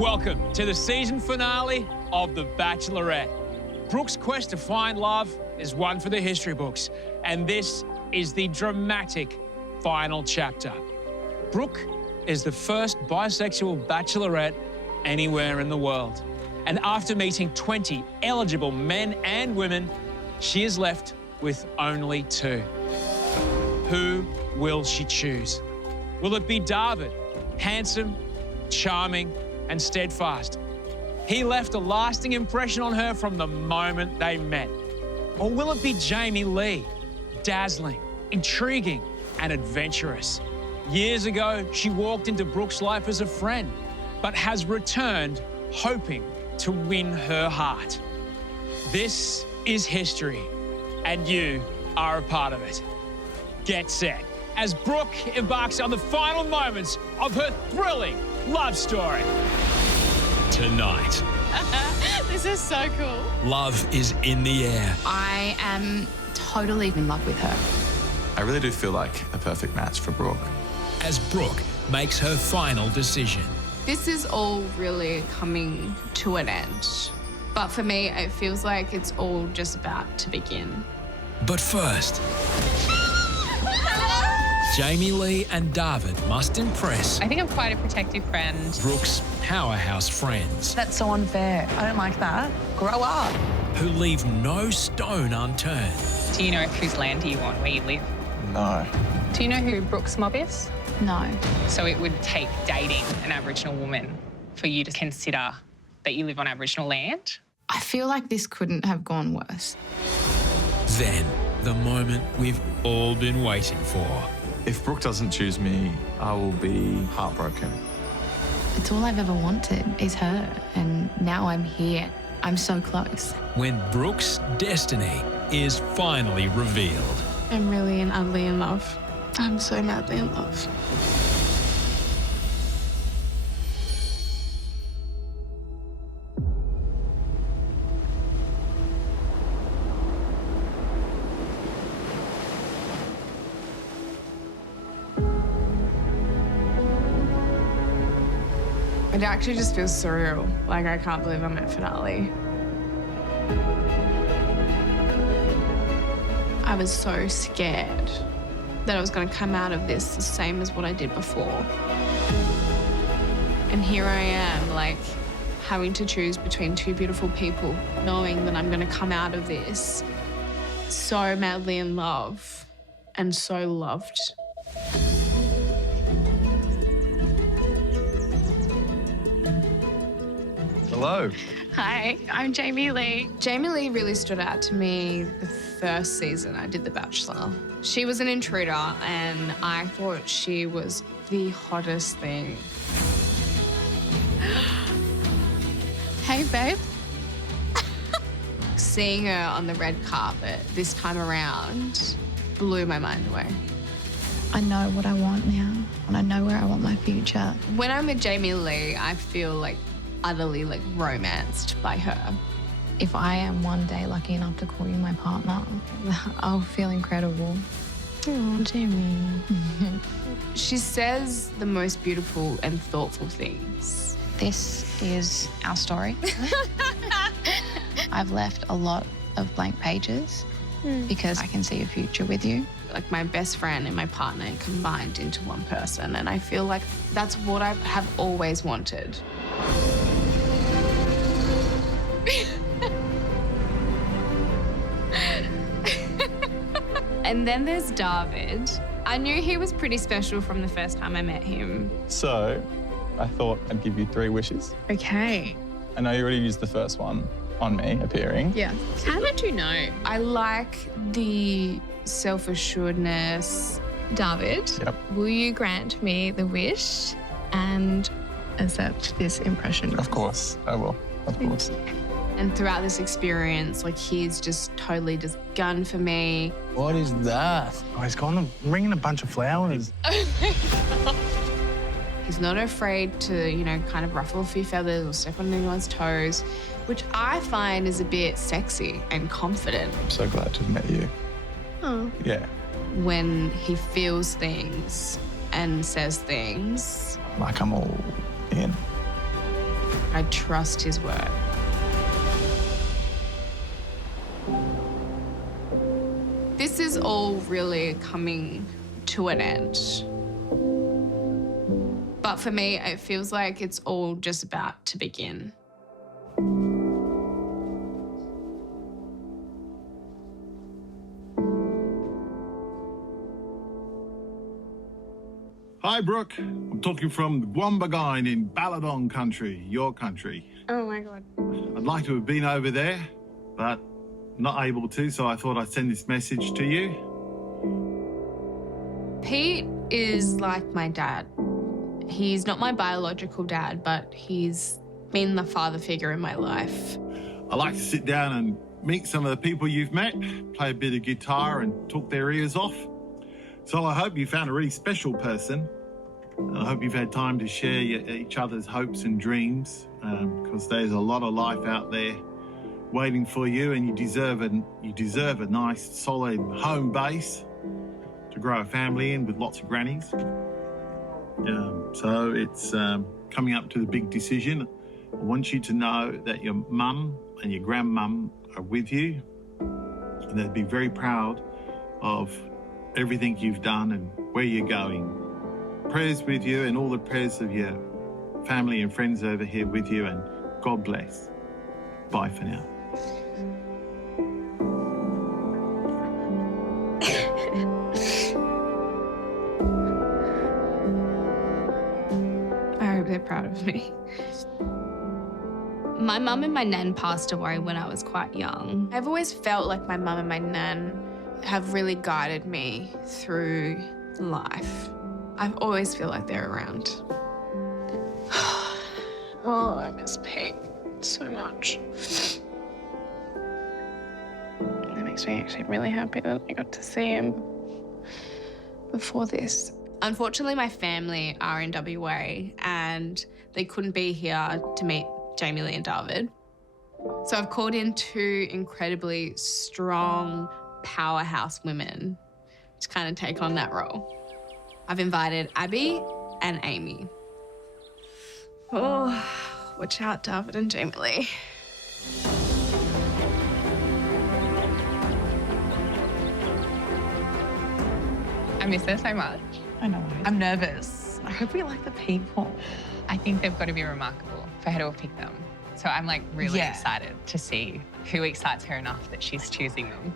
Welcome to the season finale of The Bachelorette. Brooke's quest to find love is one for the history books, and this is the dramatic final chapter. Brooke is the first bisexual bachelorette anywhere in the world. And after meeting 20 eligible men and women, she is left with only 2. Who will she choose? Will it be Darvid, handsome, charming, and steadfast? He left a lasting impression on her from the moment they met. Or will it be Jamie Lee, dazzling, intriguing, and adventurous? Years ago, she walked into Brooke's life as a friend, but has returned hoping to win her heart. This is history, and you are a part of it. Get set as Brooke embarks on the final moments of her thrilling love story. Tonight. This is so cool. Love is in the air. I am totally in love with her. I really do feel like a perfect match for Brooke. As Brooke makes her final decision. This is all really coming to an end. But for me, it feels like it's all just about to begin. But first, Jamie Lee and Darvid must impress I think I'm quite a protective friend. Brooke's powerhouse friends That's so unfair. I don't like that. Grow up. who leave no stone unturned. Do you know whose land do you want where you live? No. Do you know who Brooke's mob is? No. So it would take dating an Aboriginal woman for you to consider that you live on Aboriginal land? I feel like this couldn't have gone worse. Then, the moment we've all been waiting for. If Brooke doesn't choose me, I will be heartbroken. It's all I've ever wanted is her. And now I'm here. I'm so close. When Brooke's destiny is finally revealed. I'm really and utterly in love. I'm so madly in love. It actually just feels surreal. Like, I can't believe I'm at finale. I was so scared that I was going to come out of this the same as what I did before. And here I am, like, having to choose between 2 beautiful people, knowing that I'm going to come out of this so madly in love and so loved. Hello. Hi, I'm Jamie Lee. Jamie Lee really stood out to me the first season I did The Bachelor. She was an intruder and I thought she was the hottest thing. Hey, babe. Seeing her on the red carpet this time around blew my mind away. I know what I want now, and I know where I want my future. When I'm with Jamie Lee, I feel like utterly like romanced by her. If I am one day lucky enough to call you my partner, I'll feel incredible. Oh, Jamie. She says the most beautiful and thoughtful things. This is our story. I've left a lot of blank pages because I can see a future with you. Like my best friend and my partner combined into one person. And I feel like that's what I have always wanted. And then there's Darvid. I knew he was pretty special from the first time I met him. So I thought I'd give you 3 wishes. Okay. I know you already used the first one on me appearing. Yeah. How did you know? I like the self-assuredness. Darvid, Yep. will you grant me the wish and accept this impression? Of course, I will. Of course. And throughout this experience, like he's just totally just gunned for me. What is that? Oh, he's gone bringing a bunch of flowers. He's not afraid to, you know, kind of ruffle a few feathers or step on anyone's toes, which I find is a bit sexy and confident. I'm so glad to have met you. Oh. Yeah. When he feels things and says things. Like I'm all in. I trust his word. This is all really coming to an end. But for me, it feels like it's all just about to begin. Hi, Brooke. I'm talking from Guambagine in Balladong country, your country. Oh my God. I'd like to have been over there, but not able to, so I thought I'd send this message to you. Pete is like my dad. He's not my biological dad, but he's been the father figure in my life. I like to sit down and meet some of the people you've met, play a bit of guitar and talk their ears off. So I hope you found a really special person. I hope you've had time to share each other's hopes and dreams, because there's a lot of life out there waiting for you, and you deserve a nice, solid home base to grow a family in with lots of grannies. So it's coming up to the big decision. I want you to know that your mum and your grandmum are with you, and they'd be very proud of everything you've done and where you're going. Prayers with you, and all the prayers of your family and friends over here with you, and God bless. Bye for now. I hope they're proud of me. My mum and my nan passed away when I was quite young. I've always felt like my mum and my nan have really guided me through life. I always feel like they're around. Oh, I miss Pete so much. That makes me actually really happy that I got to see him before this. Unfortunately, my family are in WA and they couldn't be here to meet Jamie Lee and Darvid. So I've called in two incredibly strong powerhouse women to kind of take on that role. I've invited Abby and Amy. Oh, watch out, Darvid and Jamie Lee. I miss her so much. I know. I'm nervous. I hope we like the people. I think they've got to be remarkable for her to have picked them. So I'm like really Yeah. excited to see who excites her enough that she's choosing them.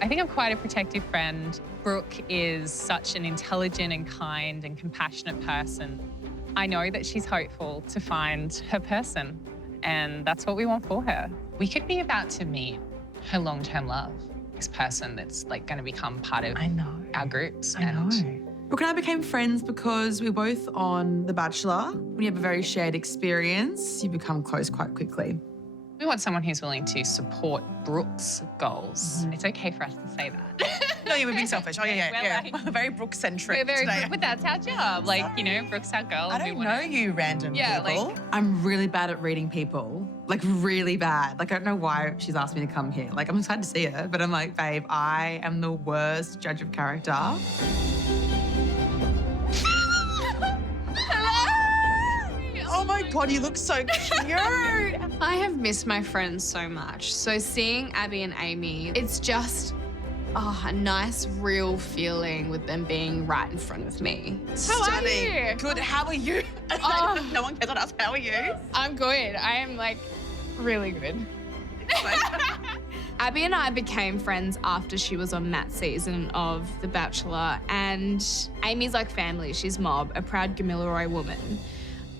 I think I'm quite a protective friend. Brooke is such an intelligent and kind and compassionate person. I know that she's hopeful to find her person, and that's what we want for her. We could be about to meet her long-term love, this person that's like going to become part of our groups. I know. Brooke and I became friends because we were both on The Bachelor. When you have a very shared experience, you become close quite quickly. We want someone who's willing to support Brooke's goals. It's okay for us to say that. No, you were being selfish. Oh, yeah. We're We're very Brooke-centric We're very today. Brooke, but that's our job. Like, you know, Brooke's our girl. I and we don't wanna- know you random people. like- I'm really bad at reading people. Like, really bad. Like, I don't know why she's asked me to come here. Like, I'm excited to see her, but I'm like, babe, I am the worst judge of character. Oh my God, you look so cute. I have missed my friends so much. So seeing Abby and Amy, it's just a nice, real feeling with them being right in front of me. Stunning. you? Good, how are you? Oh. No one cares what else. How are you? I'm good. I am like really good. Abby and I became friends after she was on that season of The Bachelor, and Amy's like family. She's mob, a proud Gamilaroi woman.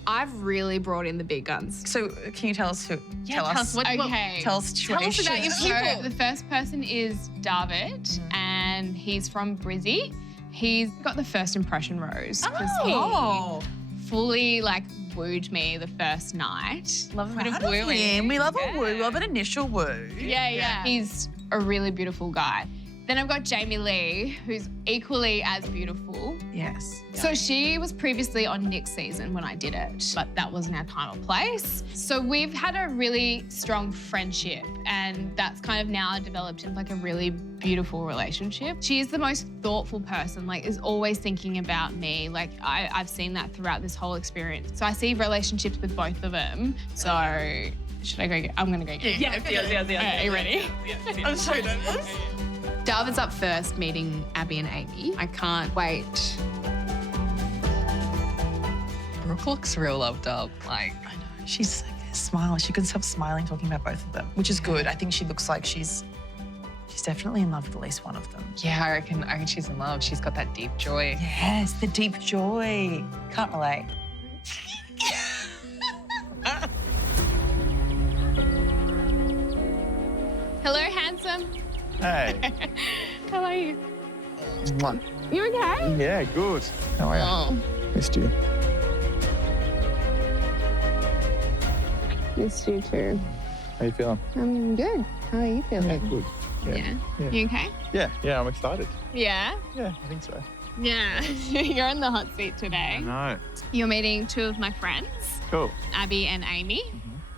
I've really brought in the big guns. So, can you tell us who? Tell us Okay. Tell us Tell us about your situation. people. The first person is Darvid, and he's from Brizzy. He's got the first impression rose because Oh. he fully like wooed me the first night. Love a bit of Proud of wooing. him. We love a woo. Yeah. We love an initial woo. Yeah. He's a really beautiful guy. Then I've got Jamie Lee, who's equally as beautiful. Yes. So she was previously on Nick's season when I did it, but that wasn't our time or place. So we've had a really strong friendship, and that's kind of now developed into like a really beautiful relationship. She's the most thoughtful person, like is always thinking about me. Like I've seen that throughout this whole experience. So I see relationships with both of them. So should I go? I'm gonna go. Yes. Are you ready? I'm so nervous. Darvid's up first, meeting Abby and Amy. I can't wait. Brooke looks real loved up. Like, I know. She's like smiling. She couldn't stop smiling talking about both of them, which is good. I think she looks like she's definitely in love with at least one of them. yeah, I reckon she's in love. She's got that deep joy. Yes, the deep joy. Can't relate. Hello, handsome. Hey. How are you? Mwah. You okay? Yeah, good. How are you? Oh, Missed you. missed you too. How you feeling? I'm good. How are you feeling? Yeah, good. Yeah. Yeah. You okay? Yeah, I'm excited. Yeah. Yeah, I think so. Yeah. You're in the hot seat today. No. You're meeting two of my friends, Cool. Abby and Amy.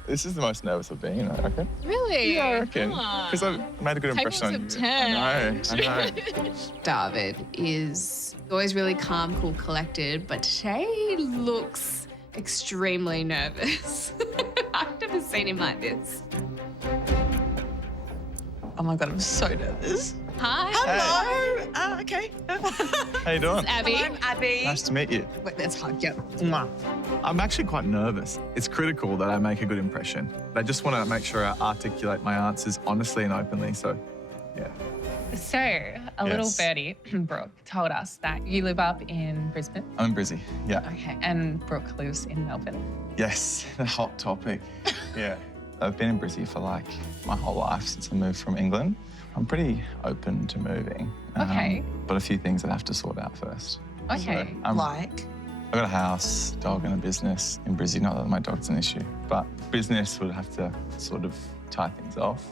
This is the most nervous I've been, I reckon. Really? Yeah, I reckon. Ah. Because I've made a good impression on you. Tables have I know. Darvid is always really calm, cool, collected, but today he looks extremely nervous. I've never seen him like this. Oh my God, I'm so nervous. Hi. Hello. Okay. How you doing? Abby. I'm Abby. Nice to meet you. Wait, let's hug. Yep. I'm actually quite nervous. It's critical that I make a good impression. I just want to make sure I articulate my answers honestly and openly, so yeah. So, a little Yes. birdie, Brooke, told us that you live up in Brisbane. I'm in Brizzy, yeah. Okay, and Brooke lives in Melbourne. Yes, the hot topic. Yeah. I've been in Brizzy for like my whole life since I moved from England. I'm pretty open to moving. Okay. But a few things I'd have to sort out first. Okay. So, Like. I've got a house, dog and a business in Brizzy. Not that my dog's an issue, but business would have to sort of tie things off.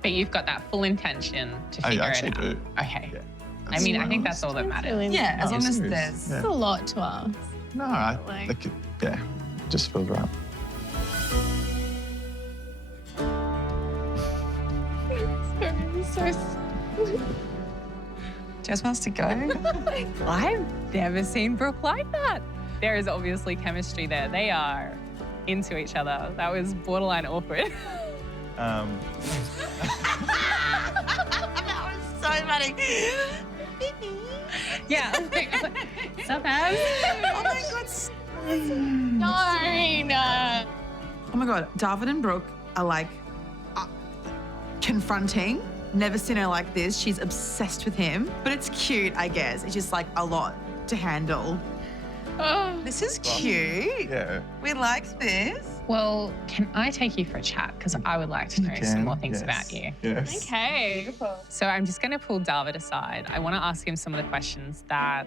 But you've got that full intention to figure I it actually out. do. Okay. Yeah. I mean, I think that's all that matters. Yeah, as long as Serious. there's. Yeah. It's a lot to ask. No, I Like- think it, yeah, just feels right. So Jess wants to go. I've never seen Brooke like that. There is obviously chemistry there. They are into each other. That was borderline awkward. That was so funny. Yeah. Sup, Abs? Oh my God. no. Oh my God, Darvid and Brooke are like confronting. Never seen her like this. She's obsessed with him, but it's cute, I guess. It's just like a lot to handle. Oh. This is cute. Yeah. We like this. Well, can I take you for a chat? Because I would like to know some more things Yes. about you. Yes. Okay. So I'm just going to pull Darvid aside. I want to ask him some of the questions that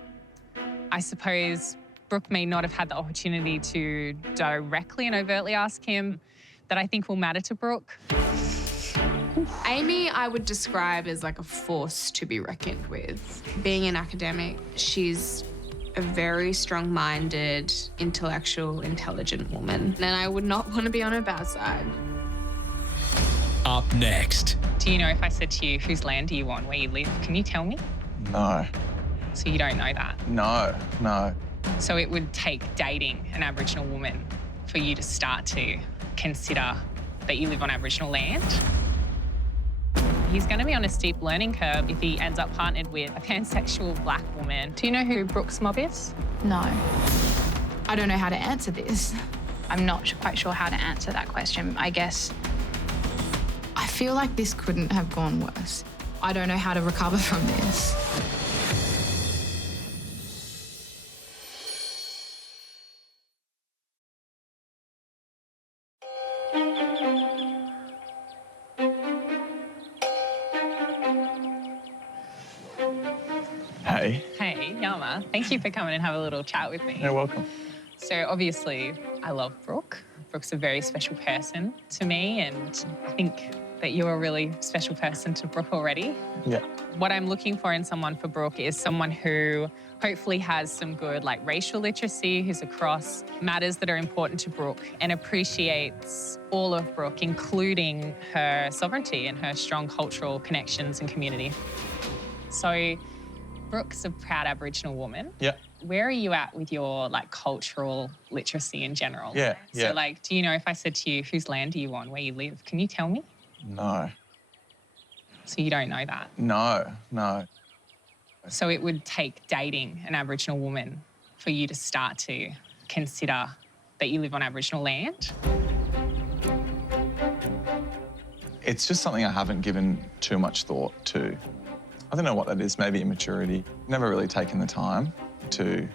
I suppose Brooke may not have had the opportunity to directly and overtly ask him that I think will matter to Brooke. Amy, I would describe as like a force to be reckoned with. Being an academic, she's a very strong-minded, intellectual, intelligent woman. And I would not want to be on her bad side. Up next. Do you know if I said to you, whose land do you want, where you live? Can you tell me? No. So you don't know that. No. So it would take dating an Aboriginal woman for you to start to consider that you live on Aboriginal land. He's going to be on a steep learning curve if he ends up partnered with a pansexual black woman. Do you know who Brooke's mob is? No. I don't know how to answer this. I'm not quite sure how to answer that question. I guess I feel like this couldn't have gone worse. I don't know how to recover from this. Hey. Hey, Yama. Thank you for coming and have a little chat with me. You're welcome. So obviously, I love Brooke. Brooke's a very special person to me, and I think that you're a really special person to Brooke already. Yeah. What I'm looking for in someone for Brooke is someone who hopefully has some good racial literacy, who's across matters that are important to Brooke and appreciates all of Brooke, including her sovereignty and her strong cultural connections and community. So Brooke's a proud Aboriginal woman. Yeah. Where are you at with your cultural literacy in general? Yeah, So do you know if I said to you, whose land are you on, where you live? Can you tell me? No. So you don't know that? No. So it would take dating an Aboriginal woman for you to start to consider that you live on Aboriginal land? It's just something I haven't given too much thought to. I don't know what that is, maybe immaturity. Never really taken the time to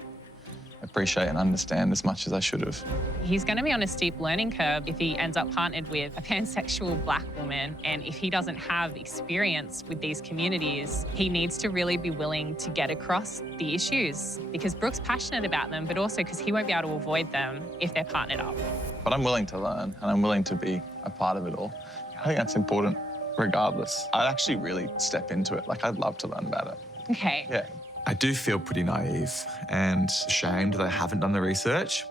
appreciate and understand as much as I should have. He's going to be on a steep learning curve if he ends up partnered with a pansexual black woman, and if he doesn't have experience with these communities, he needs to really be willing to get across the issues because Brooke's passionate about them, but also because he won't be able to avoid them if they're partnered up. But I'm willing to learn and I'm willing to be a part of it all. I think that's important regardless. I'd actually really step into it. I'd love to learn about it. Okay. Yeah. I do feel pretty naive and ashamed that I haven't done the research.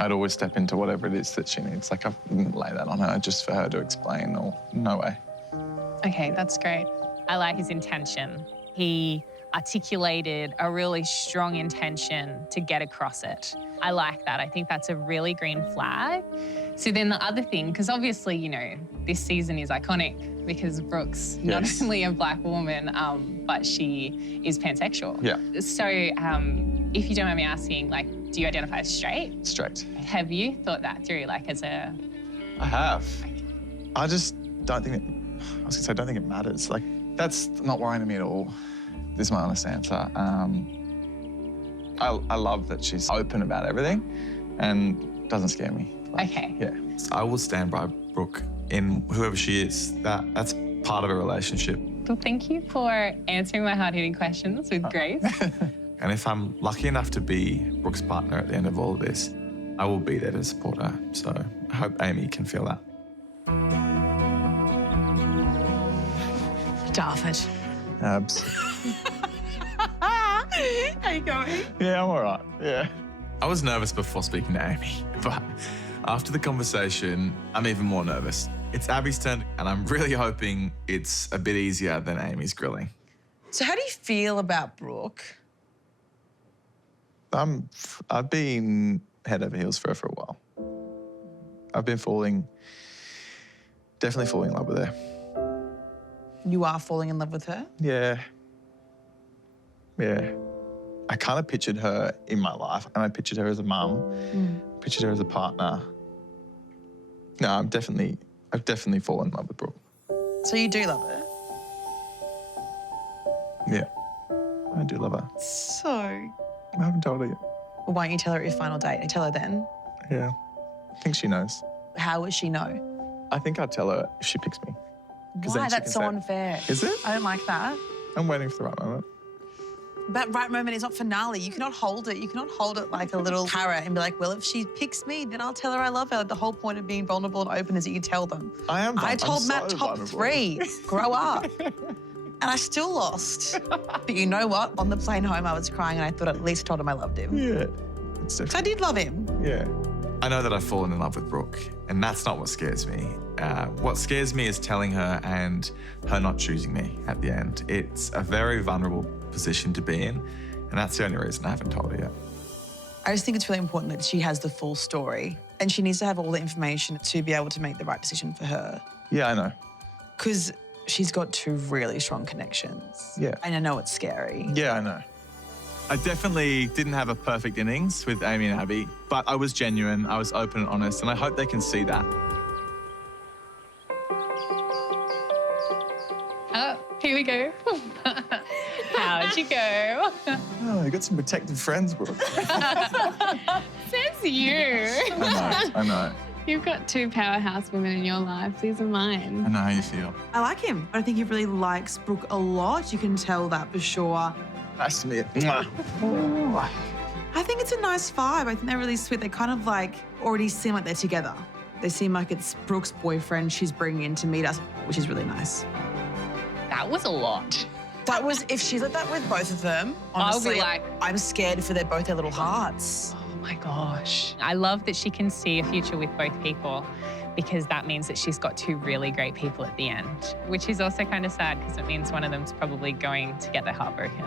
I'd always step into whatever it is that she needs. I wouldn't lay that on her just for her to explain, or no way. Okay, that's great. I like his intention. He articulated a really strong intention to get across it. I like that. I think that's a really green flag. So then the other thing, because obviously, this season is iconic because Brooke's not only a black woman, but she is pansexual. Yeah. So if you don't mind me asking, do you identify as straight? Straight. Have you thought that through, as a... I have. I just don't think I don't think it matters. That's not worrying me at all. This is my honest answer. I love that she's open about everything and doesn't scare me. Okay. Yeah. I will stand by Brooke in whoever she is. That's part of a relationship. Well, thank you for answering my hard-hitting questions with grace. And if I'm lucky enough to be Brooke's partner at the end of all of this, I will be there to support her. So I hope Amy can feel that. Darvid. Abs. How you going? Yeah, I'm all right. Yeah. I was nervous before speaking to Amy, but after the conversation, I'm even more nervous. It's Abby's turn, and I'm really hoping it's a bit easier than Amy's grilling. So how do you feel about Brooke? I've been head over heels for her for a while. I've been definitely falling in love with her. You are falling in love with her? Yeah. I kind of pictured her in my life, and I pictured her as a mum, pictured her as a partner. No, I've definitely fallen in love with Brooke. So you do love her? Yeah, I do love her. So... I haven't told her yet. Well, why don't you tell her at your final date? And tell her then. Yeah, I think she knows. How would she know? I think I'd tell her if she picks me. Why? That's so unfair. Is it? I don't like that. I'm waiting for the right moment. That right moment is not finale. You cannot hold it. You cannot hold it like a little carrot and be like, well, if she picks me, then I'll tell her I love her. The whole point of being vulnerable and open is that you tell them. I told Matt top 3, grow up. And I still lost. But you know what? On the plane home, I was crying and I thought at least told him I loved him. Yeah. Because I did love him. Yeah. I know that I've fallen in love with Brooke, and that's not what scares me. What scares me is telling her and her not choosing me at the end. It's a very vulnerable position to be in, and that's the only reason I haven't told her yet. I just think it's really important that she has the full story and she needs to have all the information to be able to make the right decision for her. Yeah, I know. Because she's got 2 really strong connections. Yeah. And I know it's scary. Yeah, I know. I definitely didn't have a perfect innings with Amy and Abby, but I was genuine, I was open and honest, and I hope they can see that. Oh, here we go. How'd you go? Oh, you got some protective friends, Brooke. Says you. I know. You've got 2 powerhouse women in your life. These are mine. I know how you feel. I like him. I think he really likes Brooke a lot. You can tell that for sure. Nice to meet you. I think it's a nice vibe. I think they're really sweet. They kind of already seem like they're together. They seem like it's Brooke's boyfriend she's bringing in to meet us, which is really nice. That was a lot. That was, if she's like that with both of them, honestly, I'll be like, I'm scared for both their little hearts. oh my gosh. I love that she can see a future with both people because that means that she's got two really great people at the end, which is also kind of sad because it means one of them's probably going to get their heart broken.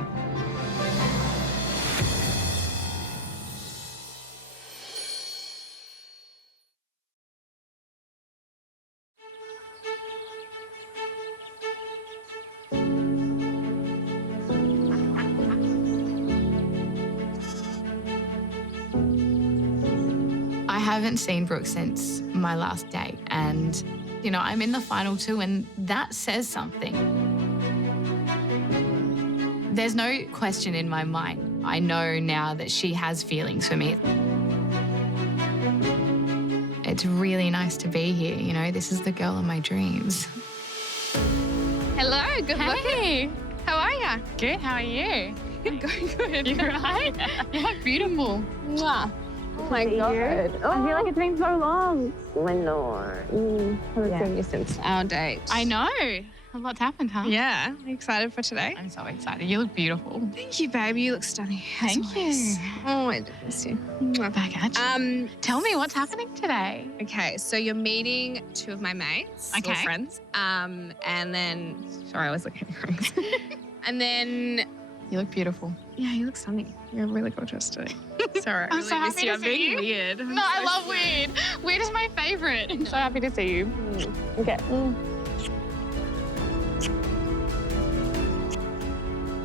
I haven't seen Brooke since my last date, and, you know, I'm in the final two, and that says something. There's no question in my mind. I know now that she has feelings for me. It's really nice to be here, you know, this is the girl of my dreams. Hello, good looking. How are ya? Good, how are you? Going good. You right? You look beautiful. Mwah. Oh my God. I feel like it's been so long. Lenore. Haven't seen you since our date. I know. A lot's happened, huh? Yeah, excited for today? I'm so excited. You look beautiful. Thank you, baby. You look stunning. Thank you. Oh, I did miss you. Mwah. Back at you. Tell me what's happening today. Okay, so you're meeting two of my mates, or Okay. friends, and then, sorry, I was looking at rings. And then, You look beautiful. yeah, you look stunning. You're really gorgeous today. Sorry, I I'm really so miss happy you. to I'm see being you. weird. No, I love weird. Weird is my favorite. I'm so happy to see you. Okay.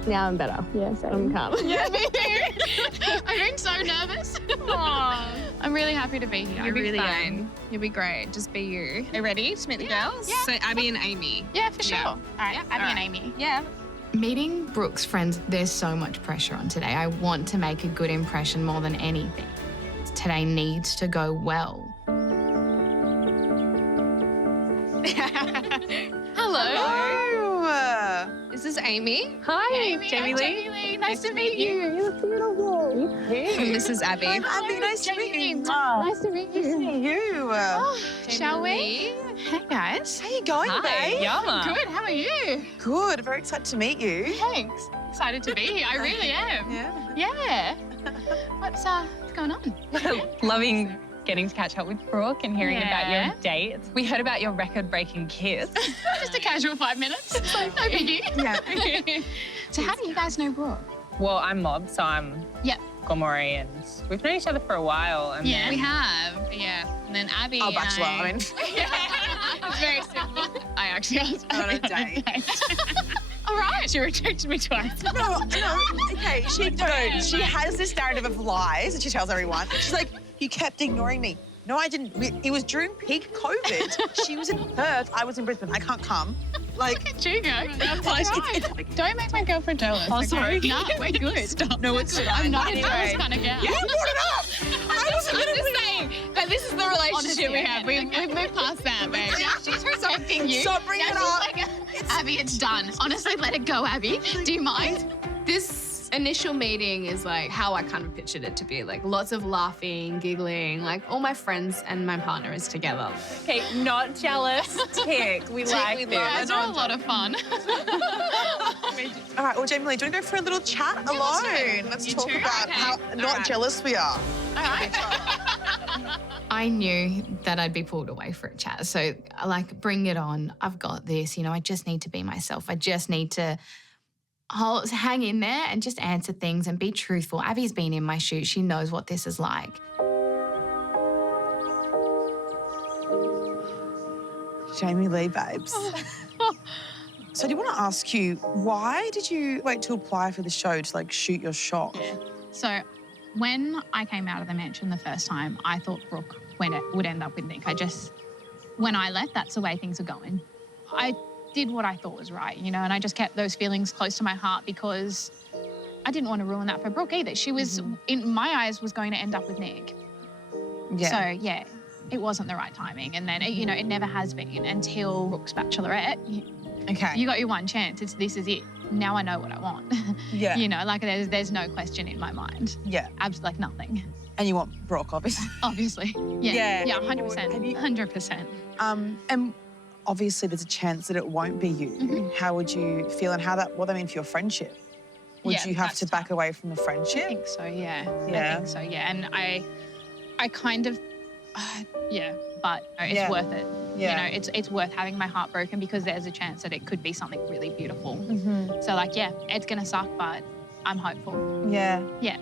Now I'm better. Yeah, I'm calm. Yeah, me too. I've been so nervous. I'm really happy to be here. I really am. You'll be great. Just be you. Are you ready to meet the girls? Yeah. So Abby and Amy. Yeah, for sure. Yeah. All right, Yeah, Abby all and right. Amy. Yeah. Meeting Brooke's friends, there's so much pressure on today. I want to make a good impression more than anything. Today needs to go well. Hello. This is Amy. Hi, Jamie Lee. Nice to meet you. You look beautiful. And this is Abby. Abby, nice to meet you. Nice to meet you. You. Shall we? Hey, guys. How you going, babe? Yama. Good, how are you? Good. Very excited to meet you. Thanks. Excited to be here. I really am. Yeah. Yeah. What's going on? Loving getting to catch up with Brooke and hearing about Yeah. your dates. We heard about your record-breaking kiss. Just a casual 5 minutes. No biggie. Yeah. So how do you guys know Brooke? Well, I'm Mob, so I'm Yep. Gomori, and we've known each other for a while. And Yeah. then We have. Yeah. And then Abby Oh, Bachelor, I mean. It's very simple. I actually asked On a Abby date. All right. She rejected me twice. No, okay, she has this narrative of lies that she tells everyone. She's like, you kept ignoring me. No, I didn't. It was during peak COVID. She was in Perth, I was in Brisbane. I can't come. Like, There you go. Don't make my girlfriend jealous. Oh, sorry. No, we're good. Stop. no, it's fine. I'm not a jealous kind of girl. You brought it up. I wasn't I'm gonna just saying that this is the relationship we have. We've moved past that, babe. Now she's rejecting you. Stop bringing Now it she's up. like, Abby, it's done. Honestly, let it go, Abby. Do you mind? This initial meeting is like how I kind of pictured it to be. Like lots of laughing, giggling, like all my friends and my partner is together. Okay, not jealous. Tick. We like this. Guys are a lot of fun. All right, well, Jamie Lee, do you want to go for a little chat alone? Let's You talk too? about Okay. how not jealous we are. All right. I knew that I'd be pulled away for a chat. So, like, bring it on. I've got this. You know, I just need to be myself. I just need to hang in there and just answer things and be truthful. Abby's been in my shoes. She knows what this is like. Jamie Lee, babes. So I do want to ask you, why did you wait to apply for the show to, like, shoot your shot? So when I came out of the mansion the first time, I thought Brooke would end up with Nick. When I left, that's the way things are going. I did what I thought was right, you know, and I just kept those feelings close to my heart because I didn't want to ruin that for Brooke either. She was, in my eyes, was going to end up with Nick. Yeah. So, yeah, it wasn't the right timing. And then, you know, it never has been until Brooke's Bachelorette. Okay. You got your one chance. This is it. Now I know what I want. Yeah. You know, like there's no question in my mind. Yeah. Like nothing. And you want Brooke, obviously. Obviously. Yeah. Yeah, 100%. 100%. And obviously there's a chance that it won't be you. How would you feel and what would that mean for your friendship? Would you have to back away from the friendship? I think so, yeah. Yeah. I think so, yeah. And I kind of, yeah, but it's worth it. Yeah. You know, it's worth having my heart broken because there's a chance that it could be something really beautiful. So like, yeah, it's gonna suck, but I'm hopeful. Yeah. Yeah.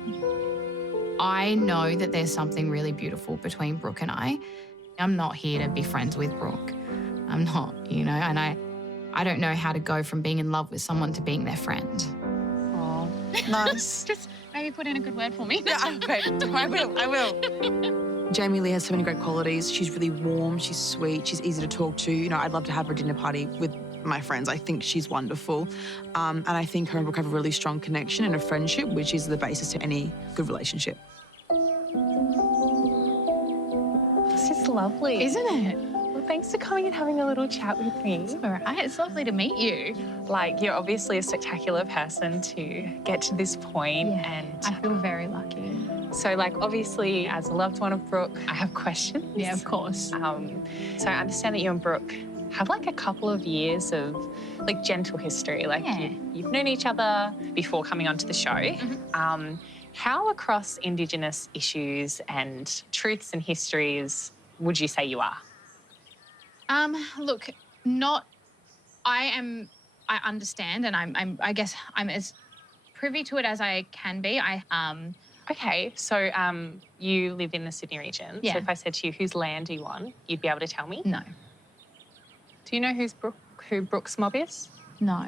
I know that there's something really beautiful between Brooke and I. I'm not here to be friends with Brooke. I'm not, you know, and I don't know how to go from being in love with someone to being their friend. Oh, nice. Just maybe put in a good word for me. Yeah, okay. I will. Jamie Lee has so many great qualities. She's really warm, she's sweet, she's easy to talk to. You know, I'd love to have her dinner party with my friends. I think she's wonderful. And I think her and Brooke have a really strong connection and a friendship, which is the basis to any good relationship. This is lovely. Isn't it? Well, thanks for coming and having a little chat with me. It's all right. It's lovely to meet you. Like, you're obviously a spectacular person to get to this point, and I feel very lucky. so, like, obviously, as a loved one of Brooke, I have questions. Yeah, of course. So I understand that you and Brooke have like a couple of years of like gentle history. Like you've known each other before coming onto the show. How across Indigenous issues and truths and histories would you say you are? Look, I understand, and I guess I'm as privy to it as I can be. Okay, so you live in the Sydney region. Yeah. So if I said to you, whose land are you on, you'd be able to tell me? No. Do you know who Brooke's mob is? No.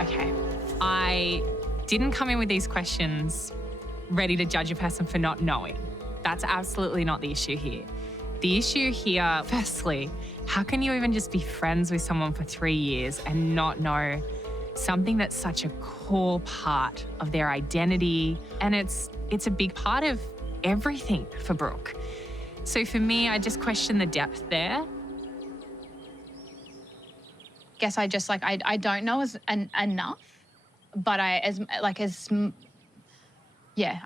Okay. I didn't come in with these questions ready to judge a person for not knowing. That's absolutely not the issue here. The issue here, firstly, how can you even just be friends with someone for 3 years and not know something that's such a core part of their identity? And it's a big part of everything for Brooke. So for me, I just question the depth there. Guess I just I don't know enough, but I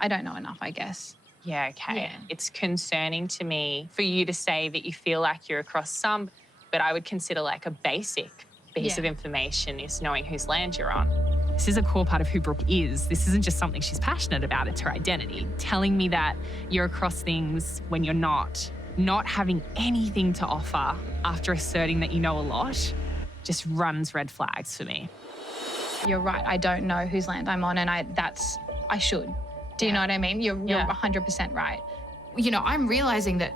don't know enough, I guess. Yeah, okay. Yeah. It's concerning to me for you to say that you feel like you're across some, but I would consider like a basic piece of information is knowing whose land you're on. This is a core part of who Brooke is. This isn't just something she's passionate about, it's her identity. Telling me that you're across things when you're not having anything to offer after asserting that you know a lot, just runs red flags for me. You're right, I don't know whose land I'm on, and I should. Do you know what I mean? You're 100% right. You know, I'm realizing that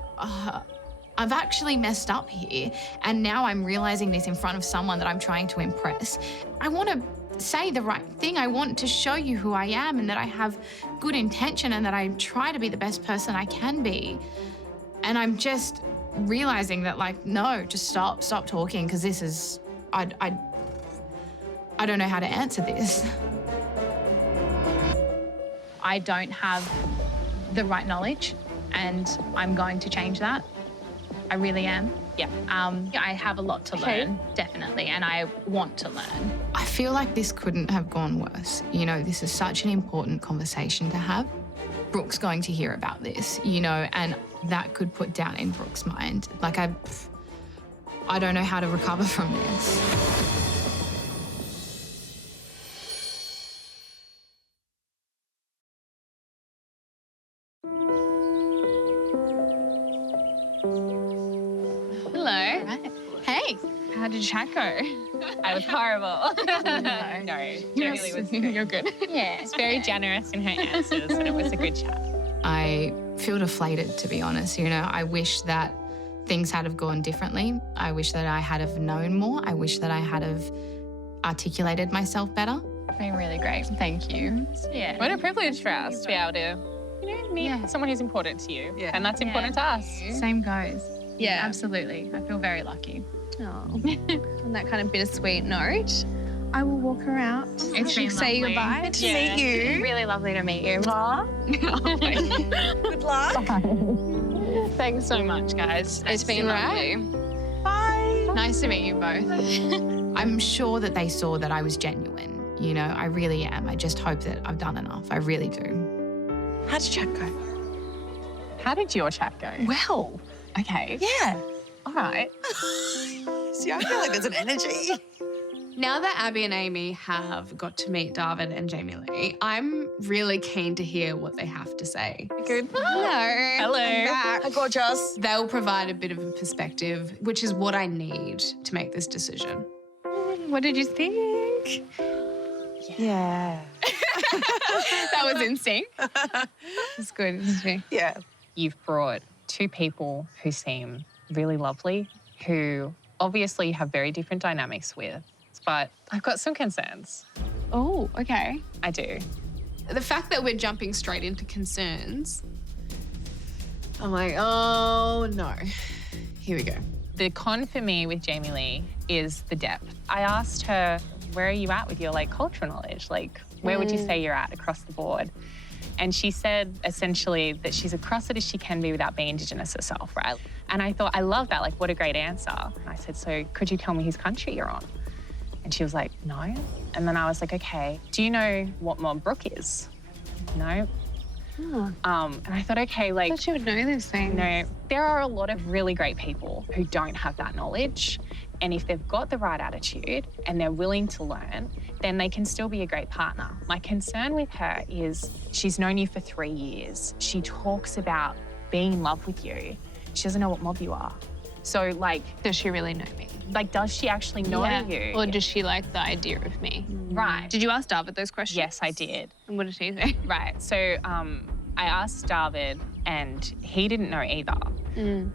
I've actually messed up here, and now I'm realizing this in front of someone that I'm trying to impress. I want to say the right thing. I want to show you who I am and that I have good intention and that I try to be the best person I can be. And I'm just realizing that, like, no, just stop talking, because this is, I don't know how to answer this. I don't have the right knowledge, and I'm going to change that. I really am. Yeah. I have a lot to learn, definitely, and I want to learn. I feel like this couldn't have gone worse. You know, this is such an important conversation to have. Brooke's going to hear about this, you know, and that could put doubt in Brooke's mind. Like, I don't know how to recover from this. How did chat go? I was horrible. No, Jamie was good. You're good. Yeah, she's very generous in her answers, and it was a good chat. I feel deflated, to be honest. You know, I wish that things had have gone differently. I wish that I had have known more. I wish that I had have articulated myself better. It's been really great. Thank you. Yeah. What a privilege for us to be able to, meet someone who's important to you. Yeah. And that's important to us. Same goes. Yeah, absolutely. I feel very lucky. Oh. On that kind of bittersweet note, I will walk her out. It's been say lovely. Goodbye. Good to meet you. It's really lovely to meet you. Good luck. Thanks so much, guys. It's been lovely. Bye. Nice to meet you both. I'm sure that they saw that I was genuine. You know, I really am. I just hope that I've done enough. I really do. How'd your chat go? How did your chat go? Well. Okay. Yeah. All right. See, I feel like there's an energy. Now that Abby and Amy have got to meet Darvid and Jamie Lee, I'm really keen to hear what they have to say. Good. Hello. Hello. I'm back. Hi, gorgeous. They'll provide a bit of a perspective, which is what I need to make this decision. What did you think? Yeah. That was in sync. It's good, isn't it? Yeah. You've brought two people who seem really lovely, who obviously you have very different dynamics with, but I've got some concerns. Oh, okay. I do. The fact that we're jumping straight into concerns, I'm like, oh no. Here we go. The con for me with Jamie Lee is the depth. I asked her, where are you at with your cultural knowledge? Where would you say you're at across the board? And she said essentially that she's across it as she can be without being Indigenous herself, right? And I thought, I love that, what a great answer. And I said, so could you tell me whose country you're on? And she was like, no. And then I was like, okay, do you know what mob Brooke is? No. Oh. And I thought, okay, I thought you would know these things. No, there are a lot of really great people who don't have that knowledge. And if they've got the right attitude and they're willing to learn, then they can still be a great partner. My concern with her is she's known you for 3 years. She talks about being in love with you. She doesn't know what mob you are. So, does she really know me? Does she actually know you? Or does she like the idea of me? Right. Did you ask Darvid those questions? Yes, I did. And what did he say? Right. So, I asked Darvid, and he didn't know either.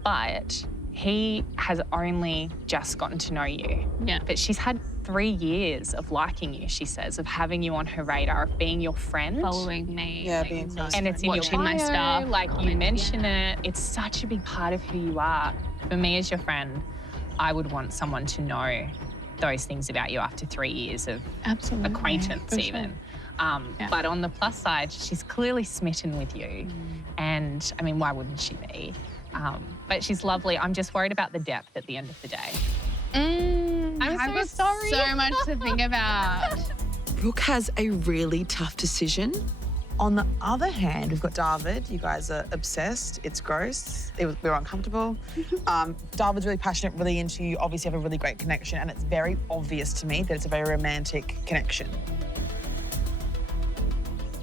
But he has only just gotten to know you. Yeah. But she's had 3 years of liking you, she says, of having you on her radar, of being your friend. Following me. Yeah, being close. And it's in watching your bio, my stuff. you mention it. It's such a big part of who you are. For me as your friend, I would want someone to know those things about you after 3 years of acquaintance even. But on the plus side, she's clearly smitten with you. And I mean, why wouldn't she be? But she's lovely. I'm just worried about the depth at the end of the day. I'm so sorry. So much to think about. Brooke has a really tough decision. On the other hand, we've got Darvid. You guys are obsessed. It's gross. We were uncomfortable. Darvid's really passionate, really into you. Obviously have a really great connection, and it's very obvious to me that it's a very romantic connection.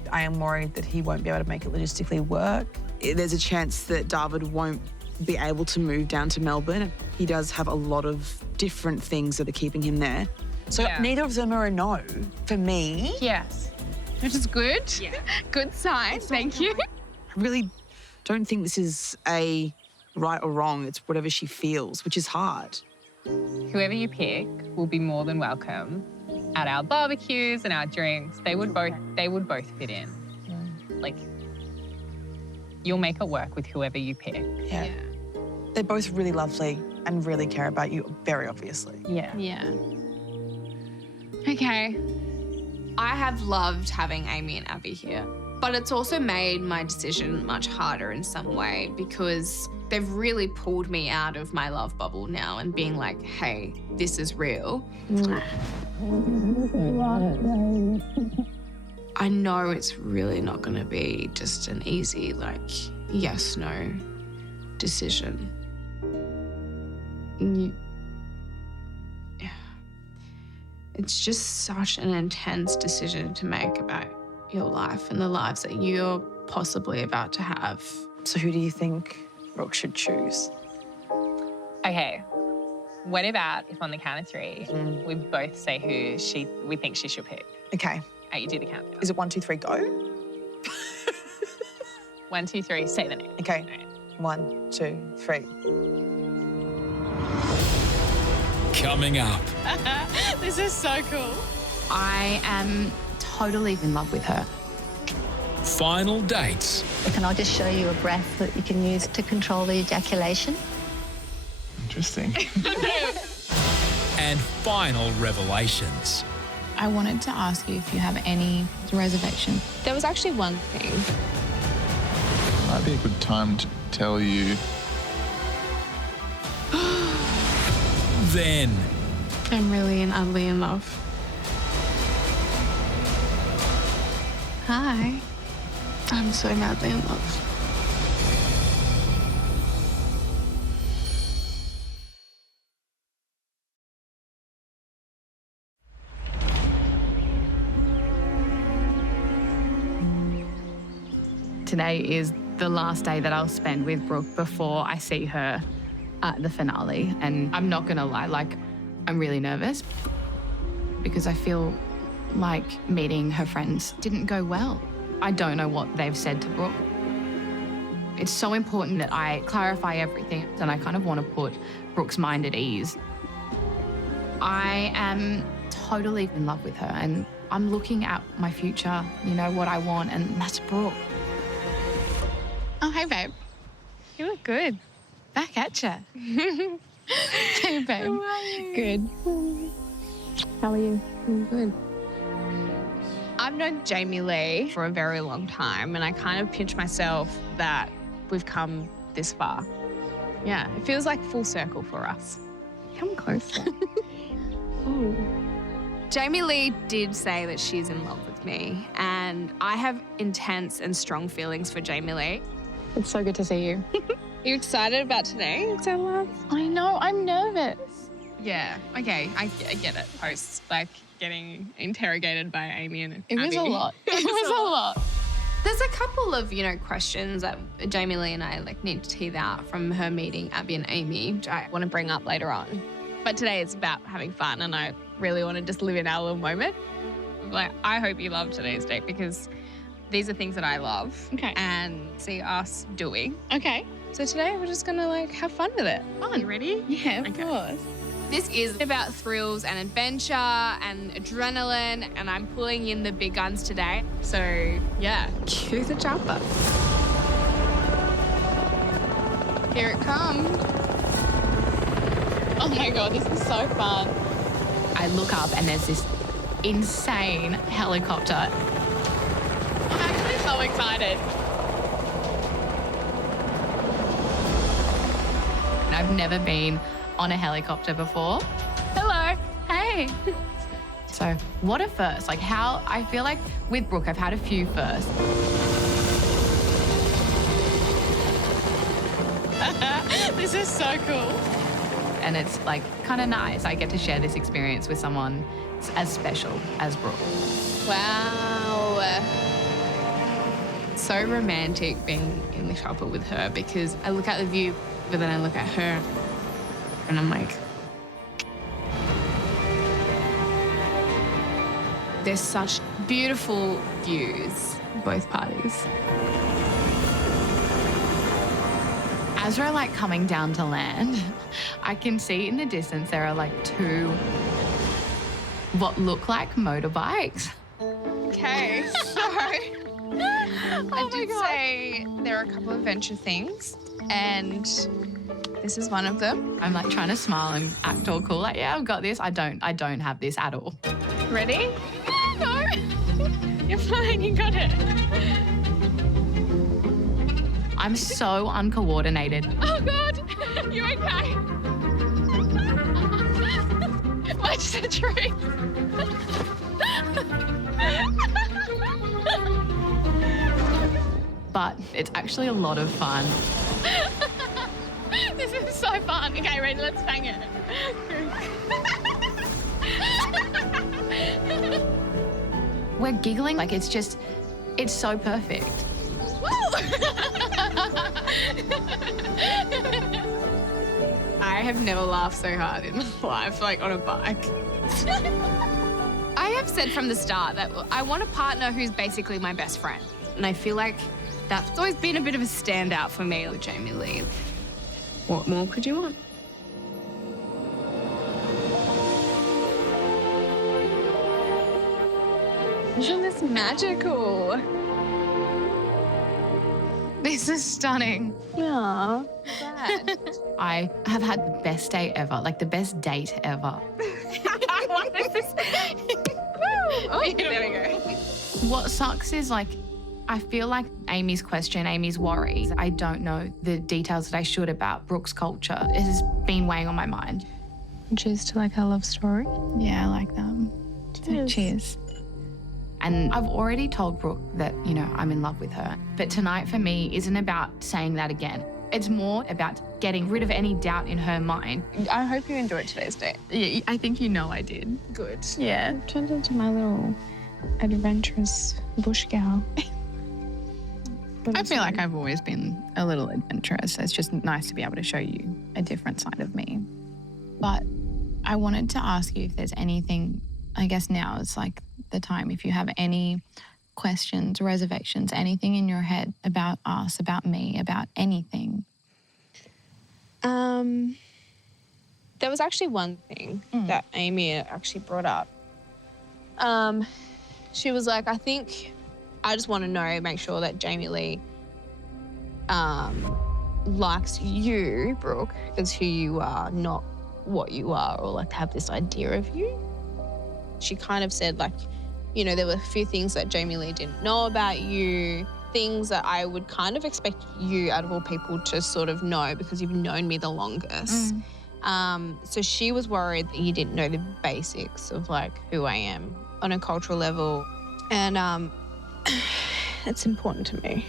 I am worried that he won't be able to make it logistically work. There's a chance that Darvid won't be able to move down to Melbourne. He does have a lot of different things that are keeping him there. So neither of them are a no for me. Yes. Which is good. Yeah. Good sign. Thank you. I really don't think this is a right or wrong. It's whatever she feels, which is hard. Whoever you pick will be more than welcome at our barbecues and our drinks. They would both fit in. You'll make it work with whoever you pick. Yeah. They're both really lovely and really care about you, very obviously. Yeah. Yeah. Okay. I have loved having Amy and Abby here, but it's also made my decision much harder in some way because they've really pulled me out of my love bubble now and being like, hey, this is real. I know it's really not going to be just an easy, yes, no decision. It's just such an intense decision to make about your life and the lives that you're possibly about to have. So who do you think Brooke should choose? Okay. What about if on the count of 3, we both say who we think she should pick? Okay. You do the countdown. Is it 1, 2, 3, go? 1, 2, 3, say the name. Okay. 1, 2, 3. Coming up. This is so cool. I am totally in love with her. Final dates. Can I just show you a breath that you can use to control the ejaculation? Interesting. And final revelations. I wanted to ask you if you have any reservation. There was actually one thing. Might be a good time to tell you. then. I'm really and utterly in love. Hi. I'm so madly in love. Today is the last day that I'll spend with Brooke before I see her at the finale. And I'm not gonna lie, like, I'm really nervous because I feel like meeting her friends didn't go well. I don't know what they've said to Brooke. It's so important that I clarify everything, and I kind of want to put Brooke's mind at ease. I am totally in love with her, and I'm looking at my future, you know, what I want, and that's Brooke. Oh, hey, babe. You look good. Back at ya. Hey, babe. How are you? Good. How are you? I'm good. I've known Jamie Lee for a very long time, and I kind of pinch myself that we've come this far. Yeah, it feels like full circle for us. Come closer. Oh. Jamie Lee did say that she's in love with me, and I have intense and strong feelings for Jamie Lee. It's so good to see you. Are you excited about today? I know, I'm nervous. Yeah, okay, I get it. Post, like, getting interrogated by Amy and It was Abby. a lot. It was a lot. There's a couple of, you know, questions that Jamie Lee and I, like, need to tease out from her meeting Abby and Amy, which I want to bring up later on. But today it's about having fun, and I really want to just live in our little moment. Like, I hope you love today's date because these are things that I love and see us doing. Okay. So today we're just gonna, like, have fun with it. Fun. You ready? Yeah, of course. This is about thrills and adventure and adrenaline, and I'm pulling in the big guns today. So, yeah, cue the jumper. Here it comes. Oh my God, this is so fun. I look up and there's this insane helicopter. I'm actually so excited. I've never been on a helicopter before. Hello. Hey. So what a first. Like, how I feel like with Brooke, I've had a few firsts. This is so cool. And it's like kind of nice. I get to share this experience with someone as special as Brooke. Wow. So romantic being in the chopper with her because I look at the view, but then I look at her and I'm like, there's such beautiful views, both parties. As we're like coming down to land, I can see in the distance there are like two what look like motorbikes. Okay, so I did say there are a couple of adventure things, and this is one of them. I'm like trying to smile and act all cool, like, yeah, I've got this. I don't have this at all. Ready? No. You're fine, you got it. I'm so uncoordinated. Oh God, you okay? Watch the tree. But it's actually a lot of fun. This is so fun. Okay, ready? Let's bang it. We're giggling like it's so perfect. I have never laughed so hard in my life, like on a bike. I have said from the start that I want a partner who's basically my best friend. And I feel like that's always been a bit of a standout for me with Jamie Lee. What more could you want? Isn't this magical? This is stunning. Aww. I have had the best day ever, like the best date ever. What is this? Oh, there we go. What sucks is like, I feel like Amy's question, Amy's worry, I don't know the details that I should about Brooke's culture. It has been weighing on my mind. Cheers to like our love story. Yeah, I like that. Cheers. And I've already told Brooke that, you know, I'm in love with her. But tonight for me isn't about saying that again. It's more about getting rid of any doubt in her mind. I hope you enjoyed today's date. Yeah, I think you know I did. Good. Yeah. It turned into my little adventurous bush gal. I feel like I've always been a little adventurous. It's just nice to be able to show you a different side of me. But I wanted to ask you if there's anything, I guess now is like the time, if you have any questions, reservations, anything in your head about us, about me, about anything. There was actually one thing that Amy actually brought up. She was like, I think I just want to know, make sure that Jamie Lee likes you, Brooke, as who you are, not what you are, or like have this idea of you. She kind of said like, you know, there were a few things that Jamie Lee didn't know about you, things that I would kind of expect you out of all people to sort of know because you've known me the longest. So she was worried that you didn't know the basics of like who I am on a cultural level. And it's important to me.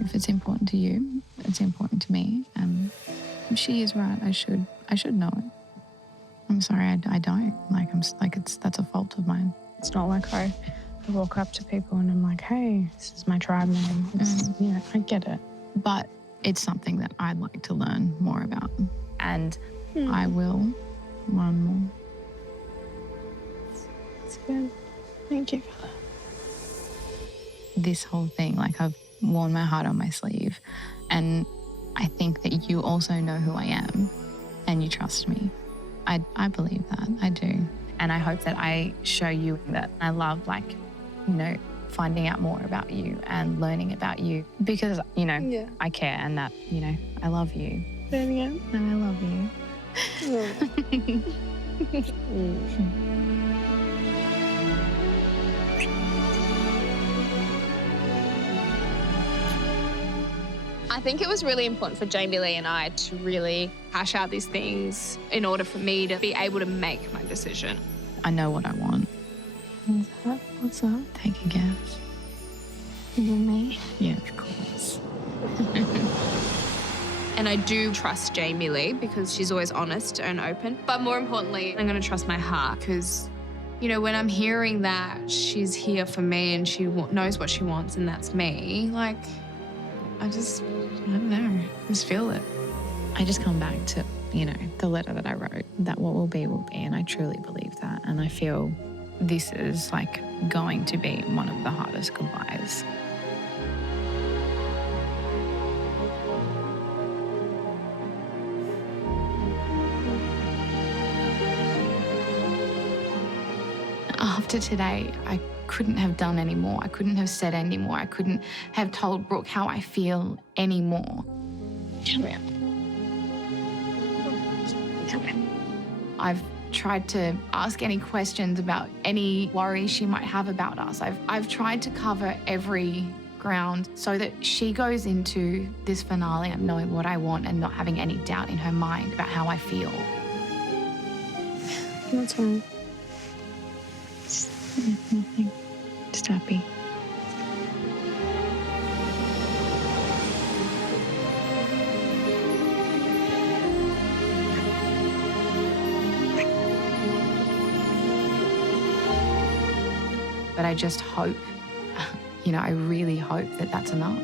If it's important to you, it's important to me. She is right. I should know it. I'm sorry, I don't. That's a fault of mine. It's not like I walk up to people and I'm like, hey, this is my tribe name. Yeah, I get it. But it's something that I'd like to learn more about. And I will learn more. It's good. Thank you for that. This whole thing, like I've worn my heart on my sleeve. And I think that you also know who I am and you trust me. I believe that, I do. And I hope that I show you that I love, like, you know, finding out more about you and learning about you because, you know, I care and that, you know, I love you. Say it again. And I love you. I think it was really important for Jamie Lee and I to really hash out these things in order for me to be able to make my decision. I know what I want. What's that? What's that? Take a guess. You and me? Yeah, of course. And I do trust Jamie Lee because she's always honest and open. But more importantly, I'm going to trust my heart because, you know, when I'm hearing that she's here for me and she knows what she wants and that's me, like, I don't know, I just feel it. I just come back to, you know, the letter that I wrote, that what will be, and I truly believe that. And I feel this is like going to be one of the hardest goodbyes. After today, I couldn't have done any more. I couldn't have said any more. I couldn't have told Brooke how I feel anymore. Come here. Come here. I've tried to ask any questions about any worries she might have about us. I've tried to cover every ground so that she goes into this finale of knowing what I want and not having any doubt in her mind about how I feel. What's wrong? Nothing. Just happy. But I just hope, you know, I really hope that that's enough.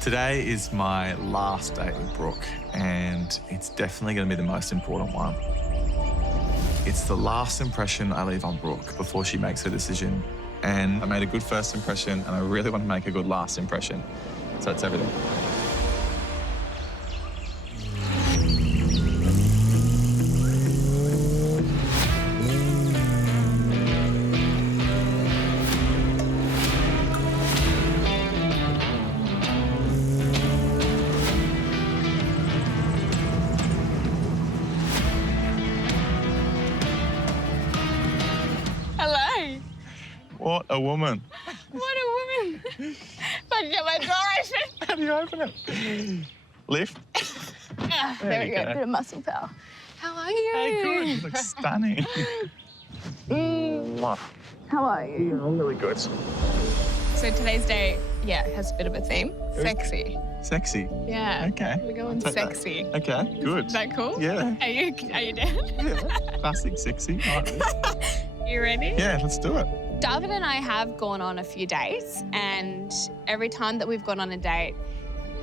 Today is my last date with Brooke, and it's definitely going to be the most important one. It's the last impression I leave on Brooke before she makes her decision. And I made a good first impression, and I really want to make a good last impression. So it's everything. What a woman. What a woman. If I can get my door open. How do you open it? Lift. There we go. Bit of muscle power. How are you? Hey, good. You look stunning. How are you? I'm really good. So today's day, has a bit of a theme. Sexy. Sexy? Yeah. Okay. We're going sexy. Okay, good. Is that cool? Yeah. Are you down? Yeah. Classic sexy. You ready? Yeah, let's do it. Darvid and I have gone on a few dates, and every time that we've gone on a date,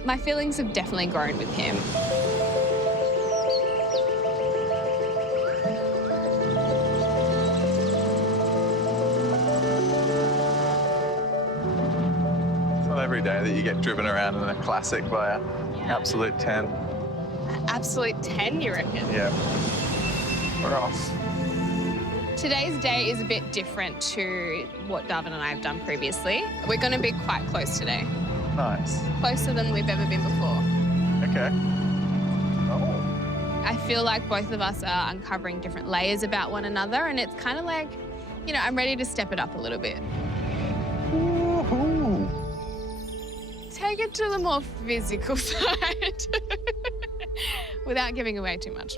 my feelings have definitely grown with him. It's not every day that you get driven around in a classic by an absolute 10. Absolute 10, you reckon? Yeah. We're off. Today's day is a bit different to what Darvid and I have done previously. We're going to be quite close today. Nice. Closer than we've ever been before. Okay. Oh. I feel like both of us are uncovering different layers about one another, and it's kind of like, I'm ready to step it up a little bit. Woohoo. Take it to the more physical side without giving away too much.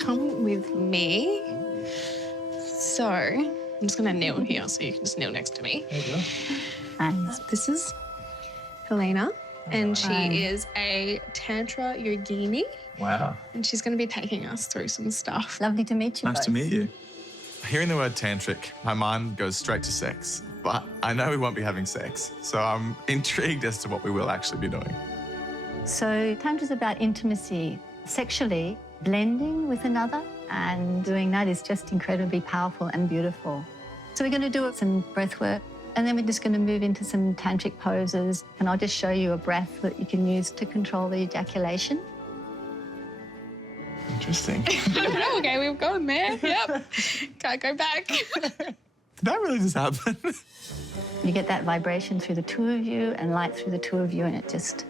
Come with me. So, I'm just gonna kneel here so you can just kneel next to me. There you go. This is Helena, and she is a Tantra Yogini, Wow. and she's gonna be taking us through some stuff. Lovely to meet you Nice both. to meet you. Hearing the word tantric, my mind goes straight to sex. But I know we won't be having sex, so I'm intrigued as to what we will actually be doing. So Tantra is about intimacy, sexually blending with another, and doing that is just incredibly powerful and beautiful. So we're going to do some breath work, and then we're just going to move into some tantric poses, and I'll just show you a breath that you can use to control the ejaculation. Interesting. Okay, we've gone there. Yep. Can't go back. Did that really just happen? You get that vibration through the two of you and light through the two of you, and it just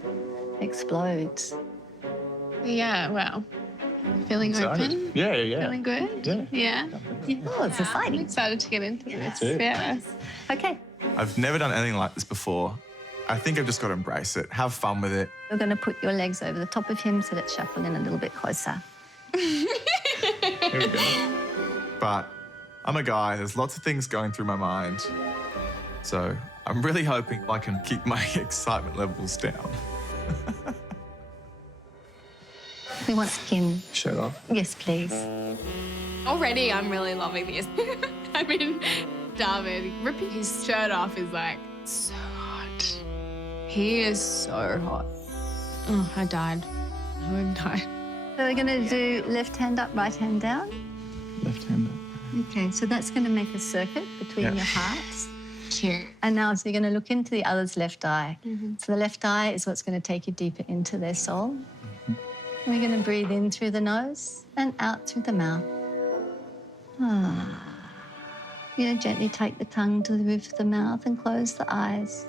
explodes. Yeah, wow. Feeling open? Yeah. Feeling good? Yeah. Oh, it's exciting. I'm excited to get into this. too. Yeah. Okay, I've never done anything like this before. I think I've just got to embrace it, have fun with it. you're going to put your legs over the top of him, so let's shuffle in a little bit closer. Here we go. But I'm a guy, there's lots of things going through my mind. So I'm really hoping I can keep my excitement levels down. We want skin. Shirt off. Yes, please. Already, I'm really loving this. I mean, Darvid ripping his shirt off is like so hot. He is so hot. Oh, I died. I died. So we're going to do left hand up, right hand down. Left hand up. Okay, so that's going to make a circuit between your hearts. Cute. And now, so you're going to look into the other's left eye. So the left eye is what's going to take you deeper into their soul. And we're going to breathe in through the nose and out through the mouth. Gently take the tongue to the roof of the mouth and close the eyes.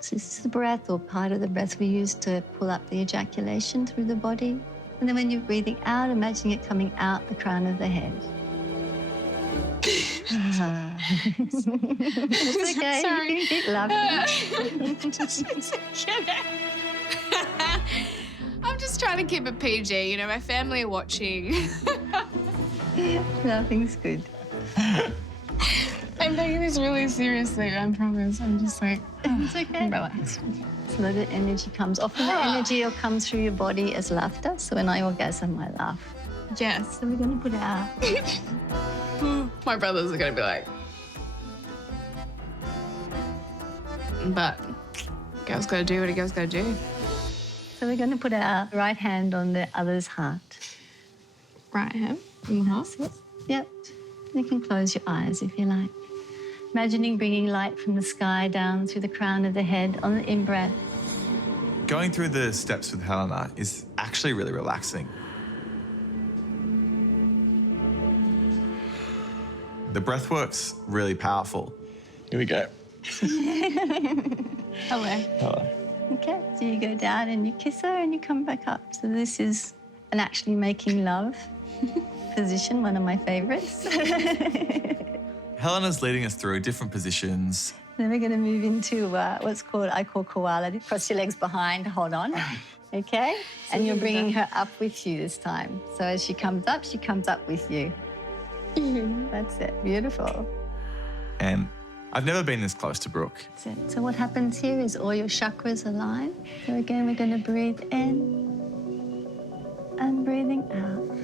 So this is the breath, or part of the breath we use to pull up the ejaculation through the body. And then when you're breathing out, imagine it coming out the crown of the head. It's okay. Sorry. You can keep laughing. I'm just trying to keep it PG. My family are watching. Laughing's good. I'm taking this really seriously, I promise. I'm just like, It's okay. relaxed. So that the energy comes. Often the energy will come through your body as laughter. So when I orgasm, I laugh. Yes. So we're going to put it out. My brothers are going to be like, but girl's got to do what a girl's got to do. So we're going to put our right hand on the other's heart. Right hand in the heart. Yep. You can close your eyes if you like. Imagining bringing light from the sky down through the crown of the head on the in-breath. Going through the steps with Helena is actually really relaxing. The breath work's really powerful. Here we go. Hello. Hello. Okay, so you go down and you kiss her and you come back up. So this is an actually making love position, one of my favourites. Helena's leading us through different positions. Then we're going to move into what's called, I call koala. Cross your legs behind, hold on. Okay? And you're bringing her up with you this time. So as she comes up with you. That's it. Beautiful. And I've never been this close to Brooke. That's it. So what happens here is all your chakras align. So again, we're going to breathe in and breathing out.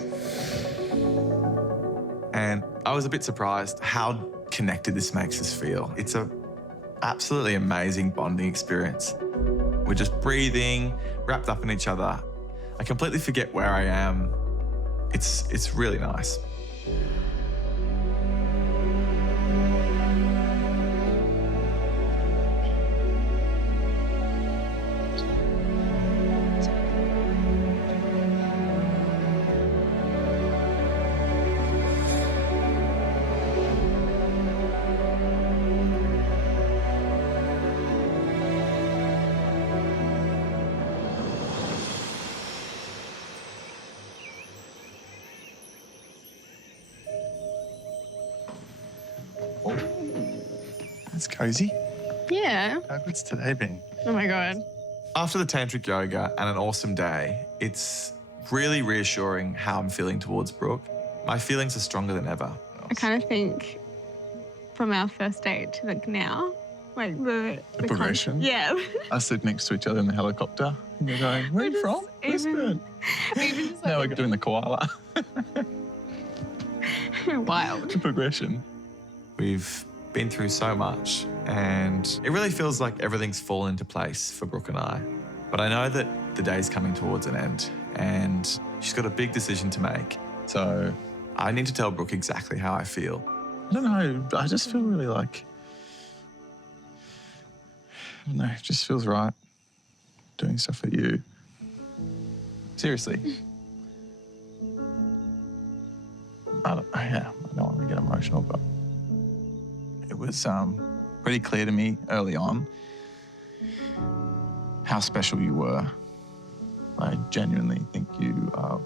And I was a bit surprised how connected this makes us feel. It's a absolutely amazing bonding experience. We're just breathing, wrapped up in each other. I completely forget where I am. It's really nice. It's cozy. Yeah. How good's today been? Oh my God. After the tantric yoga and an awesome day, it's really reassuring how I'm feeling towards Brooke. My feelings are stronger than ever. I kind of think from our first date to like now, like the progression? Yeah. Us sit next to each other in the helicopter and you're going, where are you from? Brisbane. Even just Now we're doing the koala. wild. The progression. We've been through so much and it really feels like everything's fallen into place for Brooke and I. But I know that the day's coming towards an end and she's got a big decision to make. So I need to tell Brooke exactly how I feel. I don't know, I just feel really like, I don't know, it just feels right doing stuff for you. Seriously. I don't want to get emotional, but it was pretty clear to me early on how special you were. I genuinely think you are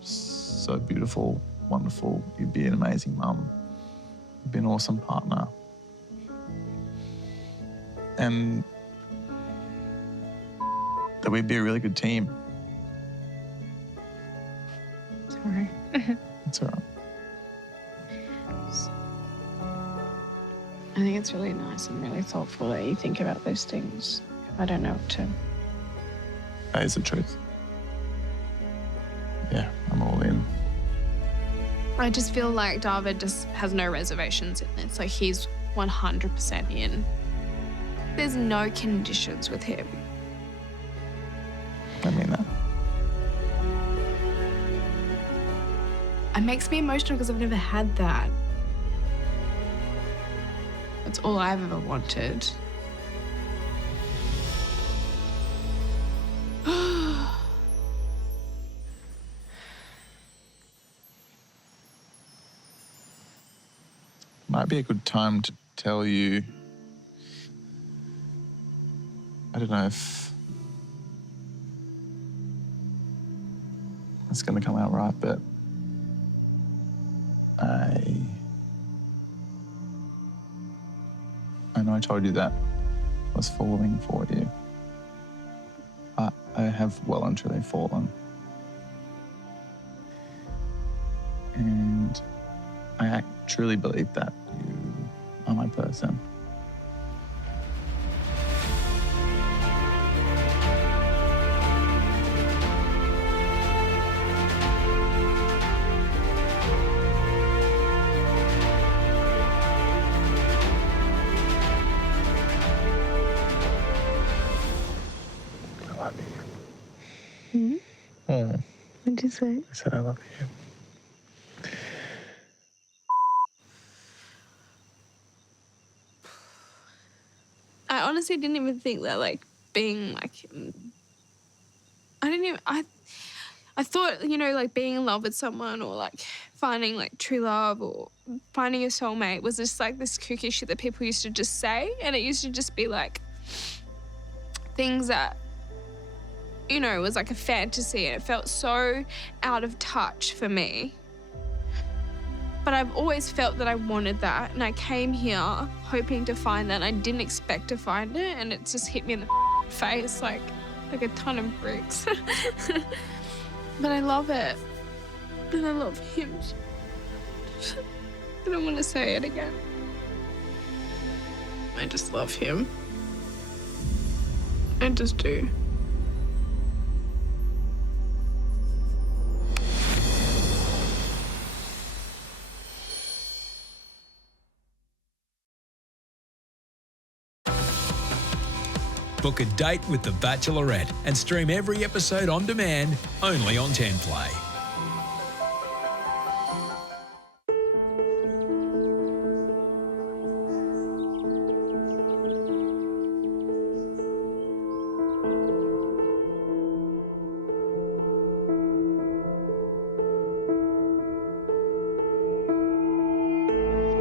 so beautiful, wonderful. You'd be an amazing mum. You'd be an awesome partner. And that we'd be a really good team. Sorry. It's all right. I think it's really nice and really thoughtful that you think about those things. I don't know what to. That is the truth. Yeah, I'm all in. I just feel like Darvid just has no reservations in this. Like he's 100% in. There's no conditions with him. I mean that. It makes me emotional because I've never had that. That's all I've ever wanted. Might be a good time to tell you, I don't know if it's going to come out right, but I know I told you that I was falling for you. But I have well and truly fallen. And I truly believe that you are my person. I love you. What'd you say? I said I love you. I honestly didn't even think that, like, being, like, I thought, you know, like, being in love with someone or, like, finding, like, true love or finding a soulmate was just, like, this kooky shit that people used to just say. And it used to just be, like, things that you know, it was like a fantasy and it felt so out of touch for me. But I've always felt that I wanted that, and I came here hoping to find that, and I didn't expect to find it, and it just hit me in the face like a ton of bricks. But I love it, and I love him. I don't want to say it again. I just love him. I just do. Book a date with The Bachelorette and stream every episode on demand only on 10Play.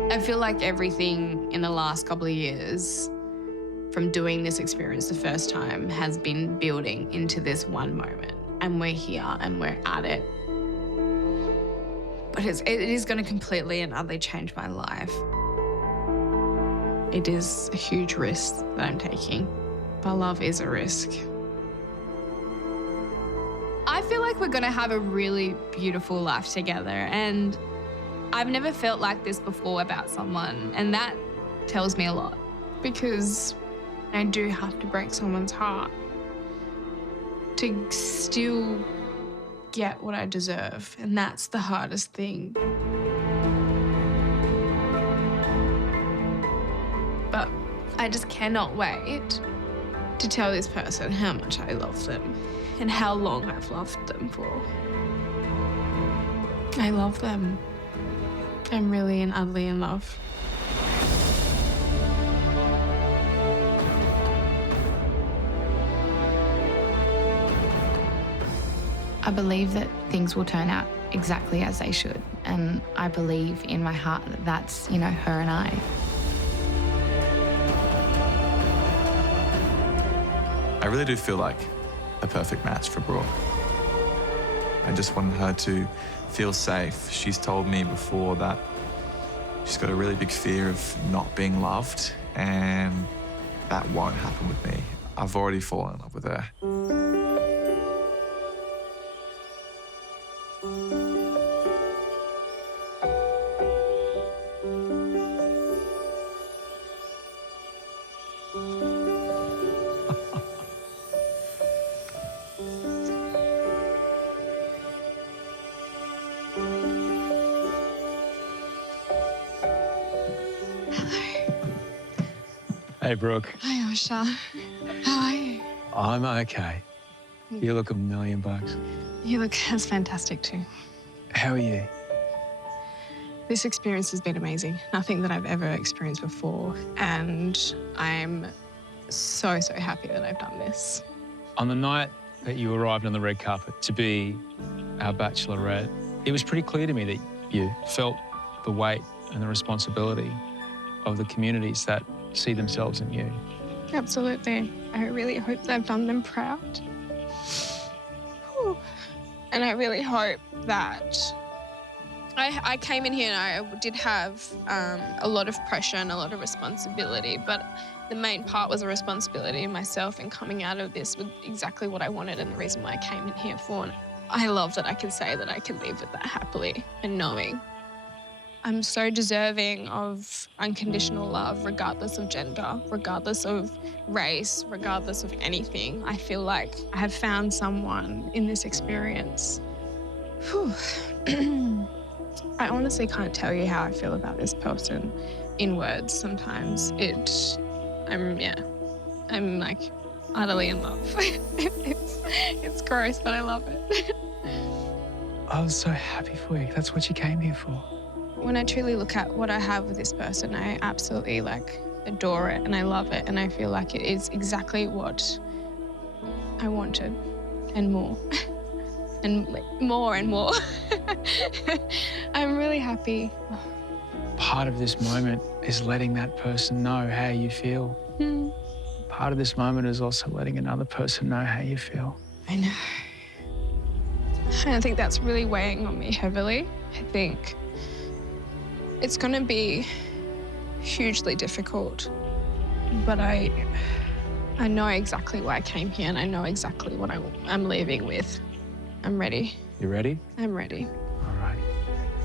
I feel like everything in the last couple of years from doing this experience the first time has been building into this one moment, and we're here and we're at it. But it is going to completely and utterly change my life. It is a huge risk that I'm taking, but love is a risk. I feel like we're going to have a really beautiful life together, and I've never felt like this before about someone, and that tells me a lot, because I do have to break someone's heart to still get what I deserve, and that's the hardest thing. But I just cannot wait to tell this person how much I love them and how long I've loved them for. I love them. I'm really and utterly in love. I believe that things will turn out exactly as they should. And I believe in my heart that that's, you know, her and I. I really do feel like a perfect match for Brooke. I just wanted her to feel safe. She's told me before that she's got a really big fear of not being loved, and that won't happen with me. I've already fallen in love with her. Hey, Brooke. Hi, Osha. How are you? I'm okay. You look $1,000,000. You look as fantastic too. How are you? This experience has been amazing. Nothing that I've ever experienced before. And I'm so, so happy that I've done this. On the night that you arrived on the red carpet to be our Bachelorette, it was pretty clear to me that you felt the weight and the responsibility of the communities that see themselves in you. Absolutely. I really hope that I've done them proud. Whew. And I really hope that I came in here and I did have a lot of pressure and a lot of responsibility, but the main part was a responsibility of myself and coming out of this with exactly what I wanted and the reason why I came in here for. And I love that I can say that I can live with that happily and knowing I'm so deserving of unconditional love, regardless of gender, regardless of race, regardless of anything. I feel like I have found someone in this experience. Whew. I honestly can't tell you how I feel about this person in words sometimes. I'm like utterly in love. It's gross, but I love it. I was so happy for you. That's what you came here for. When I truly look at what I have with this person, I absolutely adore it and I love it, and I feel like it is exactly what I wanted and more. And more and more. I'm really happy. Part of this moment is letting that person know how you feel. Part of this moment is also letting another person know how you feel. I know. And I think that's really weighing on me heavily. I think it's going to be hugely difficult, but I know exactly why I came here and I know exactly what I'm leaving with. I'm ready. You ready? I'm ready. All right.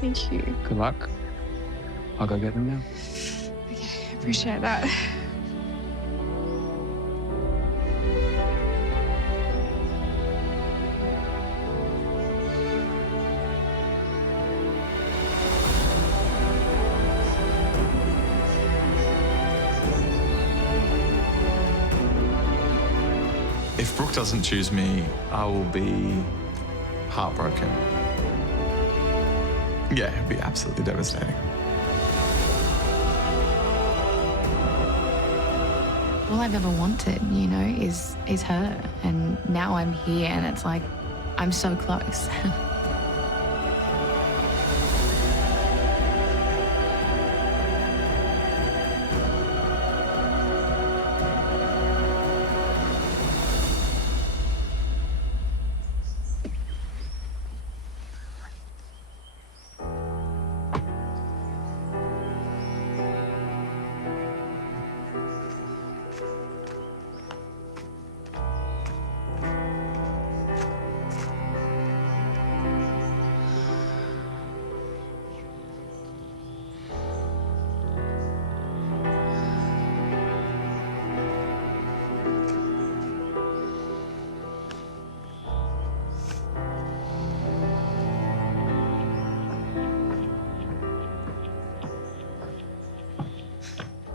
Thank you. Good luck. I'll go get them now. Okay, I appreciate that. If Brooke doesn't choose me, I will be heartbroken. Yeah, it'd be absolutely devastating. All I've ever wanted, you know, is her. And now I'm here and it's like, I'm so close.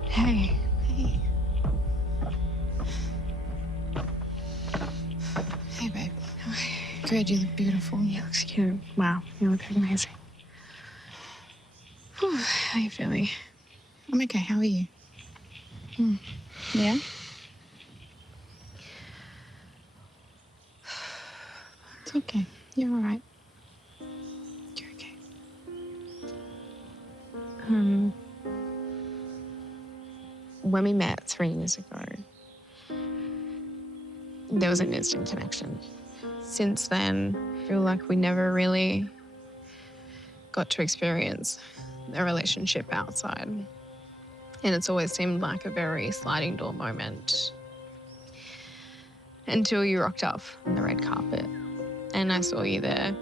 Hey. Hey. Hey, babe. Good, you look beautiful. You look cute. Wow, you look amazing. Whew, how are you feeling? I'm okay, how are you? Yeah? It's okay. You're all right. You're okay. When we met 3 years ago, there was an instant connection. Since then, I feel like we never really got to experience a relationship outside. And it's always seemed like a very sliding door moment until you rocked up on the red carpet and I saw you there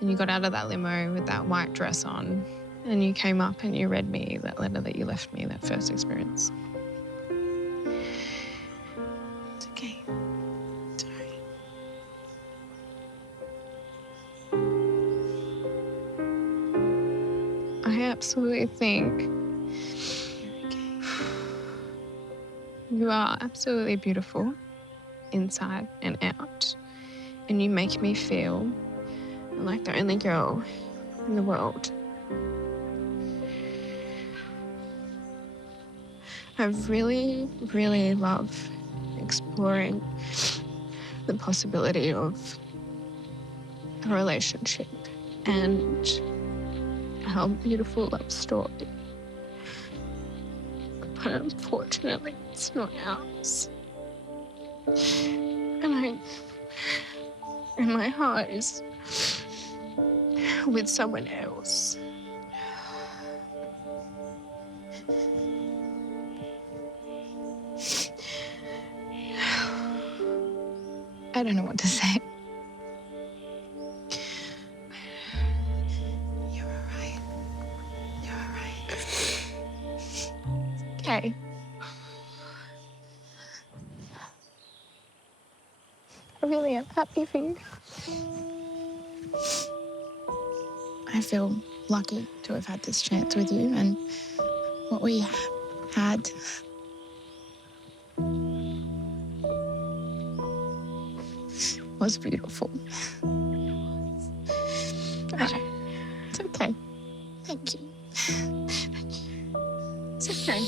and you got out of that limo with that white dress on and you came up and you read me that letter that you left me, that first experience. It's okay. It's all right. I absolutely think you are absolutely beautiful inside and out. And you make me feel like the only girl in the world. I really, really love exploring the possibility of a relationship and our beautiful love story. But unfortunately, it's not ours. And my heart is with someone else. I don't know what to say. You're all right. You're all right. Okay. I really am happy for you. I feel lucky to have had this chance with you, and what we had was beautiful. It's okay. Thank you. Thank you. It's okay.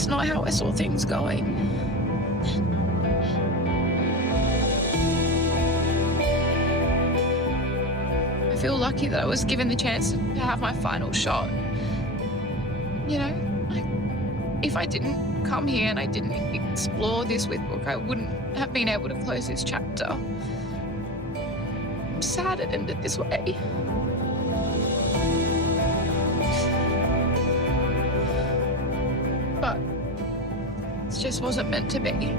That's not how I saw things going. I feel lucky that I was given the chance to have my final shot. You know, like, if I didn't come here and I didn't explore this with Brooke, I wouldn't have been able to close this chapter. I'm sad it ended this way. But it just wasn't meant to be.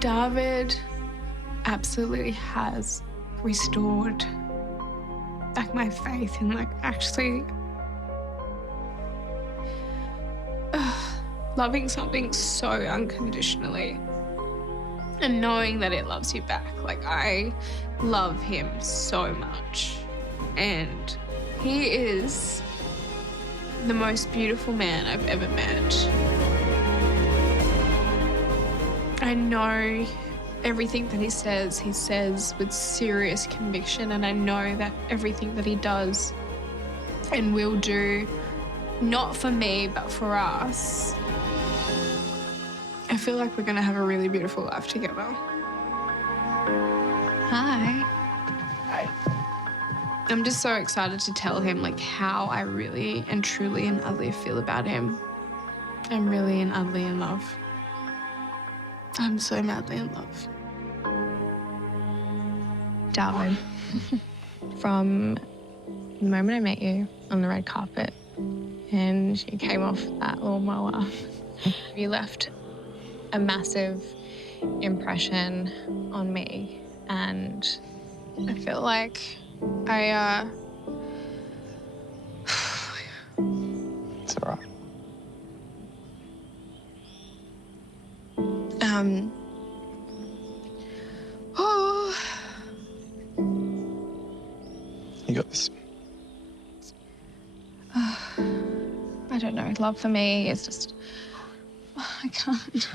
Darvid absolutely has restored back my faith in like actually loving something so unconditionally and knowing that it loves you back. Like, I love him so much, and he is the most beautiful man I've ever met. I know everything that he says with serious conviction, and I know that everything that he does and will do, not for me, but for us, I feel like we're gonna have a really beautiful life together. Hi. Hey. I'm just so excited to tell him like how I really and truly and utterly feel about him. I'm really and utterly in love. I'm so madly in love. Darvid, from the moment I met you on the red carpet and you came off that lawnmower, you left a massive impression on me, and I feel like It's all right. Oh. You got this. I don't know. Love for me is just, I can't.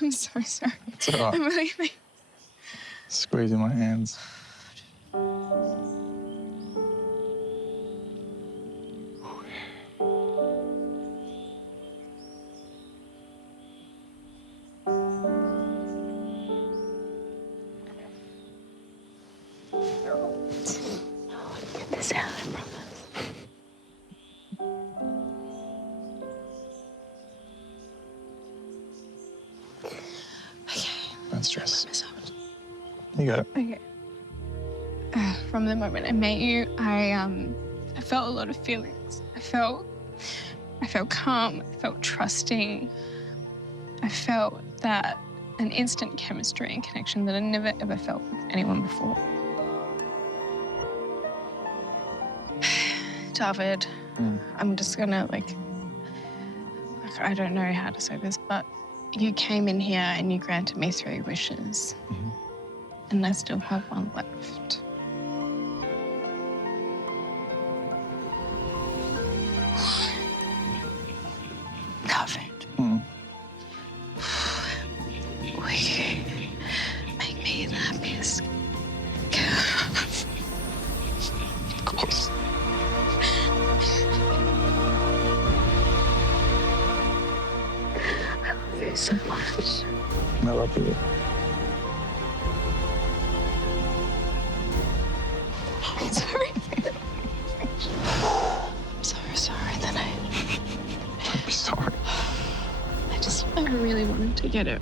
I'm so sorry. It's all right. I'm really. Squeezing my hands. Get this out, I promise. Don't stress. You got it. Okay. From the moment I met you, I felt a lot of feelings. I felt calm. I felt trusting. I felt that an instant chemistry and connection that I never ever felt with anyone before. Darvid, I'm just gonna like I don't know how to say this, but you came in here and you granted me 3 wishes. And I still have 1 left. Darvid. Will you make me the happiest girl? Of course. I love you so much. I love you. I'm sorry. I'm so sorry that Don't be sorry. I really wanted to get it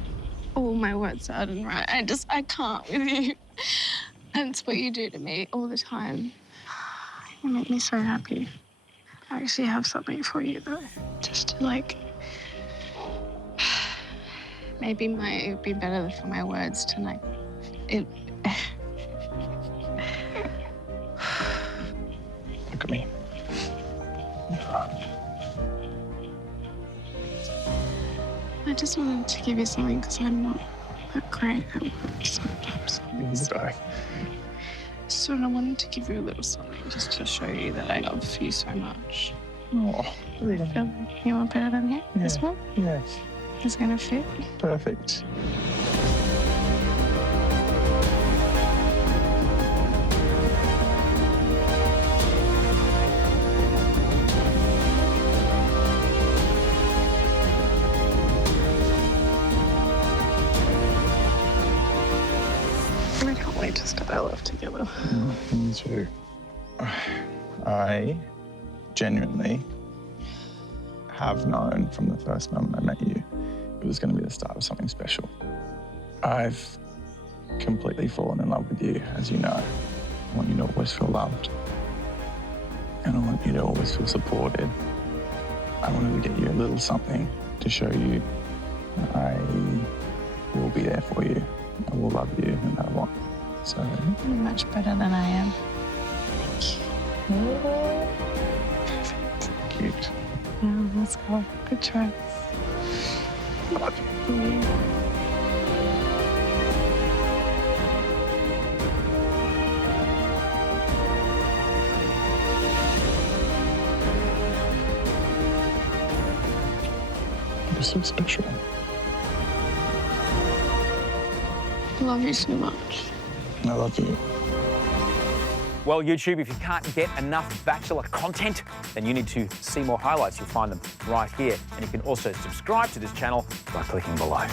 all my words out and right. I can't with you. That's what you do to me all the time. You make me so happy. I actually have something for you though. Just to like, maybe it would be better for my words to like, Look at me. I just wanted to give you something because I'm not that great at work sometimes. Sorry. So I wanted to give you a little something just to show you that I love you so much. Oh, I feel like you want better than this one? Yeah. Is it gonna fit? Perfect. I can't wait to start our life together. Me too. I genuinely have known from the first moment I met you it was going to be the start of something special. I've completely fallen in love with you, as you know. I want you to always feel loved. And I want you to always feel supported. I wanted to get you a little something to show you I will be there for you. I will love you no matter what. So You're much better than I am. cute. Yeah, let's go. Good choice. I love you. You're so special. I love you so much. I love you. Well, YouTube, if you can't get enough Bachelor content, then you need to see more highlights. You'll find them right here. And you can also subscribe to this channel by clicking below.